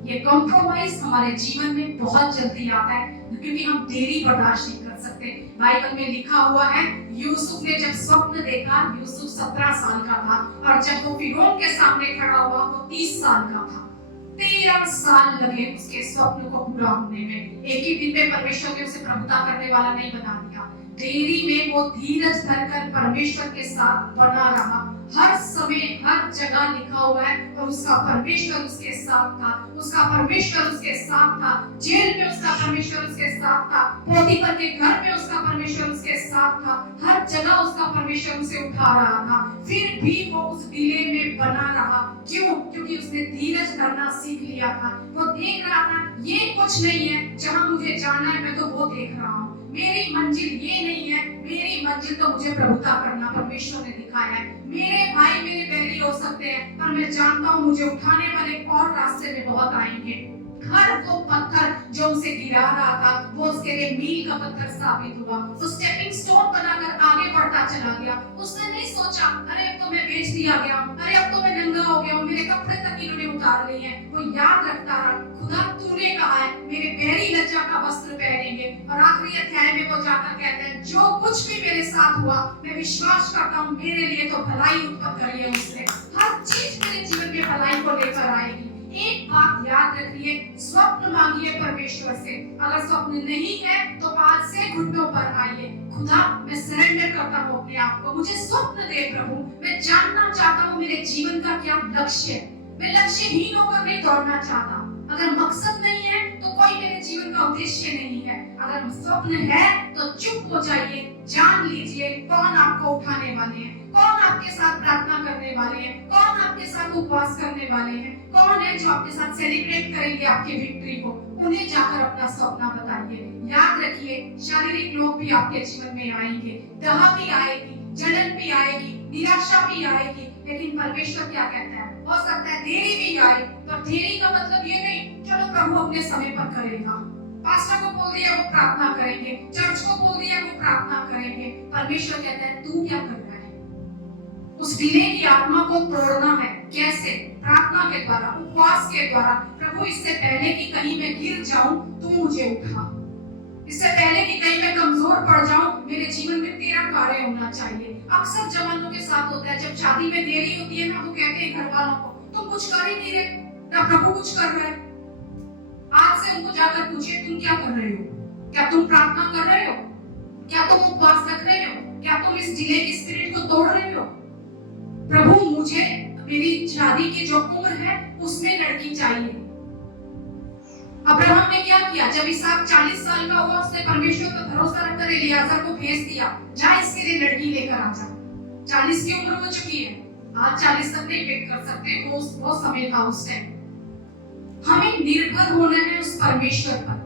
ये कंप्रोमाइज हमारे जीवन में बहुत जल्दी आता है, क्योंकि हम देरी बर्दाश्त नहीं कर सकते। बाइबल में लिखा हुआ है यूसुफ ने जब स्वप्न देखा, यूसुफ 17 साल का था, और जब वो फिरौन के सामने खड़ा हुआ वो 30 साल का था। 13 साल लगे उसके स्वप्न को पूरा होने में। एक ही दिन में परमेश्वर ने उसे प्रभुता करने वाला नहीं बना दिया। देरी में वो धीरज धरकर परमेश्वर के साथ बना रहा। हर समय हर जगह लिखा हुआ है, और उसका परमेश्वर उसके साथ था, उसका परमेश्वर उसके साथ था। जेल में उसका परमेश्वर उसके साथ था, पोतीफर के घर में उसका परमेश्वर उसके साथ था। हर जगह उसका परमेश्वर उसे उठा रहा था, फिर भी वो उस डिले में बना रहा। क्यों? क्योंकि उसने धीरज धरना सीख लिया था। वो देख रहा था ये कुछ नहीं है, जहां मुझे जाना है मैं तो वो देख रहा हूँ। मेरी मंजिल ये नहीं है, मेरी मंजिल तो मुझे प्रभुता करना परमेश्वर ने दिखाया है। मेरे भाई मेरे बैरी हो सकते हैं, पर मैं जानता हूँ मुझे उठाने वाले और रास्ते में बहुत आएंगे। हर वो पत्थर जो उसे गिरा रहा था वो उसके लिए मील का पत्थर साबित हुआ। वो स्टेपिंग स्टोन बनाकर आगे बढ़ता चला गया। उसने नहीं सोचा अरे अब तो मैं बेच दिया गया हूँ, अरे अब तो मैं नंगा हो गया हूँ, मेरे कपड़े तक इन्होंने उतार लिए हैं। वो याद रखता रहा खुदा तूने कहा है मेरे बैरी लज्जा का वस्त्र पहनेंगे। और आखिरी अध्याय में वो जाकर कहते हैं जो कुछ भी मेरे साथ हुआ मैं विश्वास करता हूँ मेरे लिए तो भलाई उत्पन्न करी है उसने। हर चीज मेरे जीवन में भलाई को लेकर आएगी। एक बात याद रखिए, स्वप्न मांगिए परमेश्वर से। अगर स्वप्न नहीं है तो आज से घुटनों पर आइए, खुदा मैं सरेंडर करता हूँ अपने आप को, मुझे स्वप्न दे प्रभु। मैं जानना चाहता हूँ मेरे जीवन का क्या लक्ष्य है, मैं लक्ष्यहीन होकर नहीं दौड़ना चाहता। अगर मकसद नहीं है तो कोई मेरे जीवन का उद्देश्य नहीं है। अगर स्वप्न है तो चुप हो जाइए, जान लीजिए कौन आपको उठाने वाले हैं, कौन आपके साथ प्रार्थना करने वाले हैं, कौन आपके साथ उपवास करने वाले हैं, कौन है जो आपके साथ सेलिब्रेट करेंगे आपकी विक्ट्री को। उन्हें जाकर अपना सपना बताइए। याद रखिए, शारीरिक लोग भी आपके जीवन में आएंगे, दहा भी आएगी, जलन भी आएगी, निराशा भी आएगी, लेकिन परमेश्वर क्या कहता है, हो सकता है देरी भी आए, पर देरी का मतलब ये नहीं चलो प्रभु अपने समय पर करेगा। पास्टर को बोल दिया वो प्रार्थना करेंगे, चर्च को बोल दिया वो प्रार्थना करेंगे। परमेश्वर कहता है तू क्या कर रहा है? उस डिले की आत्मा को तोड़ना है। कैसे? प्रार्थना के द्वारा, उपवास के द्वारा। प्रभु इससे पहले कि कहीं मैं गिर जाऊं तू मुझे उठा, इससे पहले कि कहीं मैं कमजोर पड़ जाऊं मेरे जीवन में तेरा कार्य होना चाहिए। अक्सर जवानों के साथ होता है, जब शादी में देरी होती है ना, वो कहते हैं घर वालों को तुम कुछ कर ही नहीं रहे, ना प्रभु कुछ कर रहा है। आज से उनको जाकर पूछिए तुम क्या कर रहे हो? क्या तुम प्रार्थना कर रहे हो? क्या तुम उपवास रख रहे हो? क्या तुम इस डिले की स्पिरिट को तोड़ रहे हो? प्रभु मुझे मेरी शादी की जो उम्र है उसमें लड़की चाहिए। अब्राहम ने क्या किया? जब इसहाक 40 साल का हुआ, उसने परमेश्वर पर भरोसा रखकर एलियाजर को भेज दिया, जा इसके लिए लड़की लेकर आ जा। 40 की उम्र हो चुकी है, आज 40 तक नहीं वेट कर सकते, वो समय था उस टाइम। हमें निर्भर होना है उस परमेश्वर पर।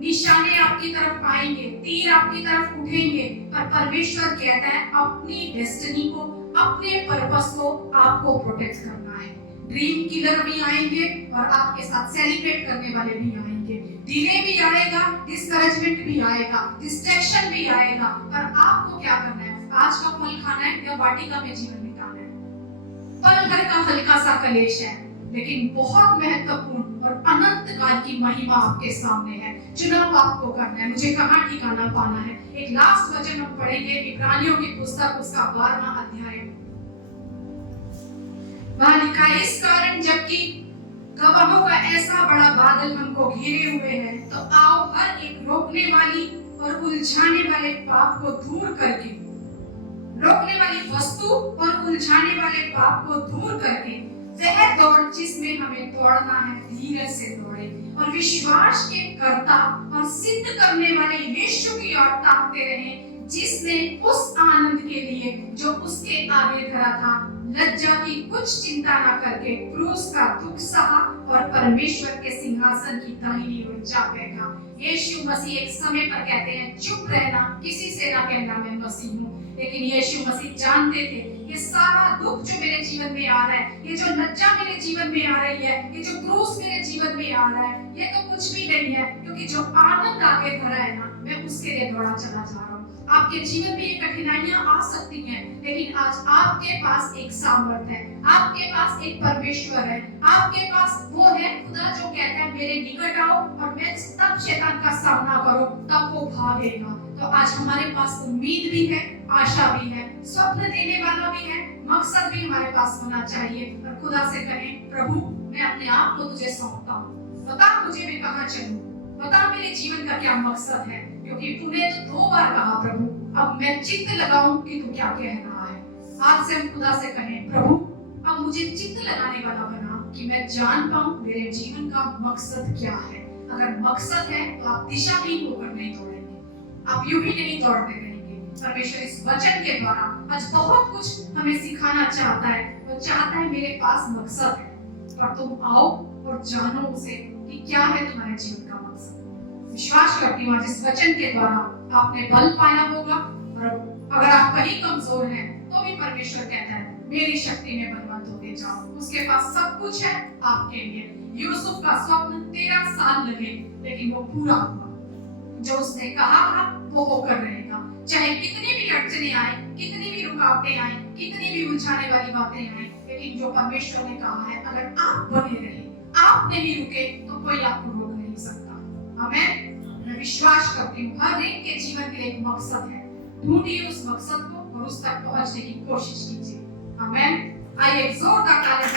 निशाने आपकी तरफ आएंगे, तीर आपकी तरफ उठेंगे, पर परमेश्वर कहता है अपनी डेस्टिनी को, अपने पर्पस को आपको प्रोटेक्ट करना है। ड्रीम किलर भी आएंगे और आपके साथ सेलिब्रेट करने वाले भी आएंगे। डिले भी आएगा, डिस्करेजमेंट भी आएगा, डिस्ट्रैक्शन भी आएगा, पर आपको क्या करना है? आज का फल खाना है या वाटिका में जीवन बिताना है? पल भर का हल्का सा कलेश है, लेकिन बहुत महत्वपूर्ण और अनंत काल की महिमा आपके सामने है। चुनाव आपको करना है, मुझे कहाँ ठिकाना पाना है। एक लास्ट वचन हम पढ़ेंगे, इब्रानियों की पुस्तक उसका 12वां अध्याय। वहां लिखा है, इस कारण जबकि गवाहों का ऐसा बड़ा बादल हमको घेरे हुए है, तो आओ हर एक रोकने वाली और उलझाने वाले पाप को दूर करके, रोकने वाली वस्तु और उलझाने वाले पाप को दूर करके वह दौड़ जिसमें हमें दौड़ना है धीरज से दौड़े, और विश्वास के कर्ता और सिद्ध करने वाले यीशु की ओर ताकते रहें, जिसने उस आनंद के लिए जो उसके आगे धरा था लज्जा की कुछ चिंता न करके क्रूस का दुख सहा और परमेश्वर के सिंहासन की दाहिनी ओर जा बैठा। यीशु मसीह एक समय पर कहते हैं चुप रहना, किसी से ना कहना मैं मसीह हूँ। लेकिन यीशु मसीह जानते थे ये सारा दुख जो मेरे जीवन में आ रहा है, ये जो लज्जा मेरे जीवन में आ रही है, ये जो क्रूस मेरे जीवन में आ रहा है, ये तो कुछ भी नहीं है, क्योंकि जो आनंद आगे धरा है ना, मैं उसके लिए दौड़ा चला जा रहा हूँ। आपके जीवन में ये कठिनाइयां आ सकती हैं, लेकिन आज आपके पास एक सामर्थ्य है, आपके पास एक परमेश्वर है, आपके पास वो है खुदा जो कहता है मेरे निकट आओ और मैं तब शैतान का सामना करो, तब वो भागेगा। तो आज हमारे पास उम्मीद भी है, आशा भी है, स्वप्न देने वाला भी है, मकसद भी हमारे पास होना चाहिए। और खुदा से कहें प्रभु मैं अपने आप को तुझे सौंपता हूँ, बता मुझे मैं कहाँ चलूं, बता मेरे जीवन का क्या मकसद है, क्योंकि तूने तो 2 बार कहा प्रभु, अब मैं चित्त लगाऊं कि तू क्या कह रहा है। आज से हम खुदा से कहें प्रभु अब मुझे चित्त लगाने वाला बना कि मैं जान पाऊं मेरे जीवन का मकसद क्या है। अगर मकसद है तो आप दिशाहीन होकर नहीं दौड़ेंगे, आप यूं ही नहीं दौड़ते रहेंगे। परमेश्वर इस वचन के द्वारा आज बहुत कुछ हमें सिखाना चाहता है। वो चाहता है मेरे पास मकसद है, पर तुम आओ और जानो उसे कि क्या है तुम्हारे जीवन का मकसद। विश्वास करती हूँ इस वचन के द्वारा आपने बल पाया होगा, और अगर आप कहीं कमजोर हैं तो भी परमेश्वर कहता है मेरी शक्ति में बलवंत होते जाओ। उसके पास सब कुछ है आपके लिए। यूसुफ का स्वप्न 13 साल लगे, लेकिन वो पूरा हुआ। जो उसने कहा था वो होकर रहेगा, चाहे कितनी भी अड़चने आए, कितनी भी रुकावटें आए, कितनी भी उलझाने वाली बातें आए, लेकिन जो परमेश्वर ने कहा है अगर आप बने रहे, आप नहीं रुके, तो कोई आपको रोक नहीं सकता। मैं विश्वास करती हूँ हर एक के जीवन के लिए एक मकसद है। ढूंढिए उस मकसद को और उस तक पहुंचने की कोशिश कीजिए। आमेन। आइए जोरदार ताली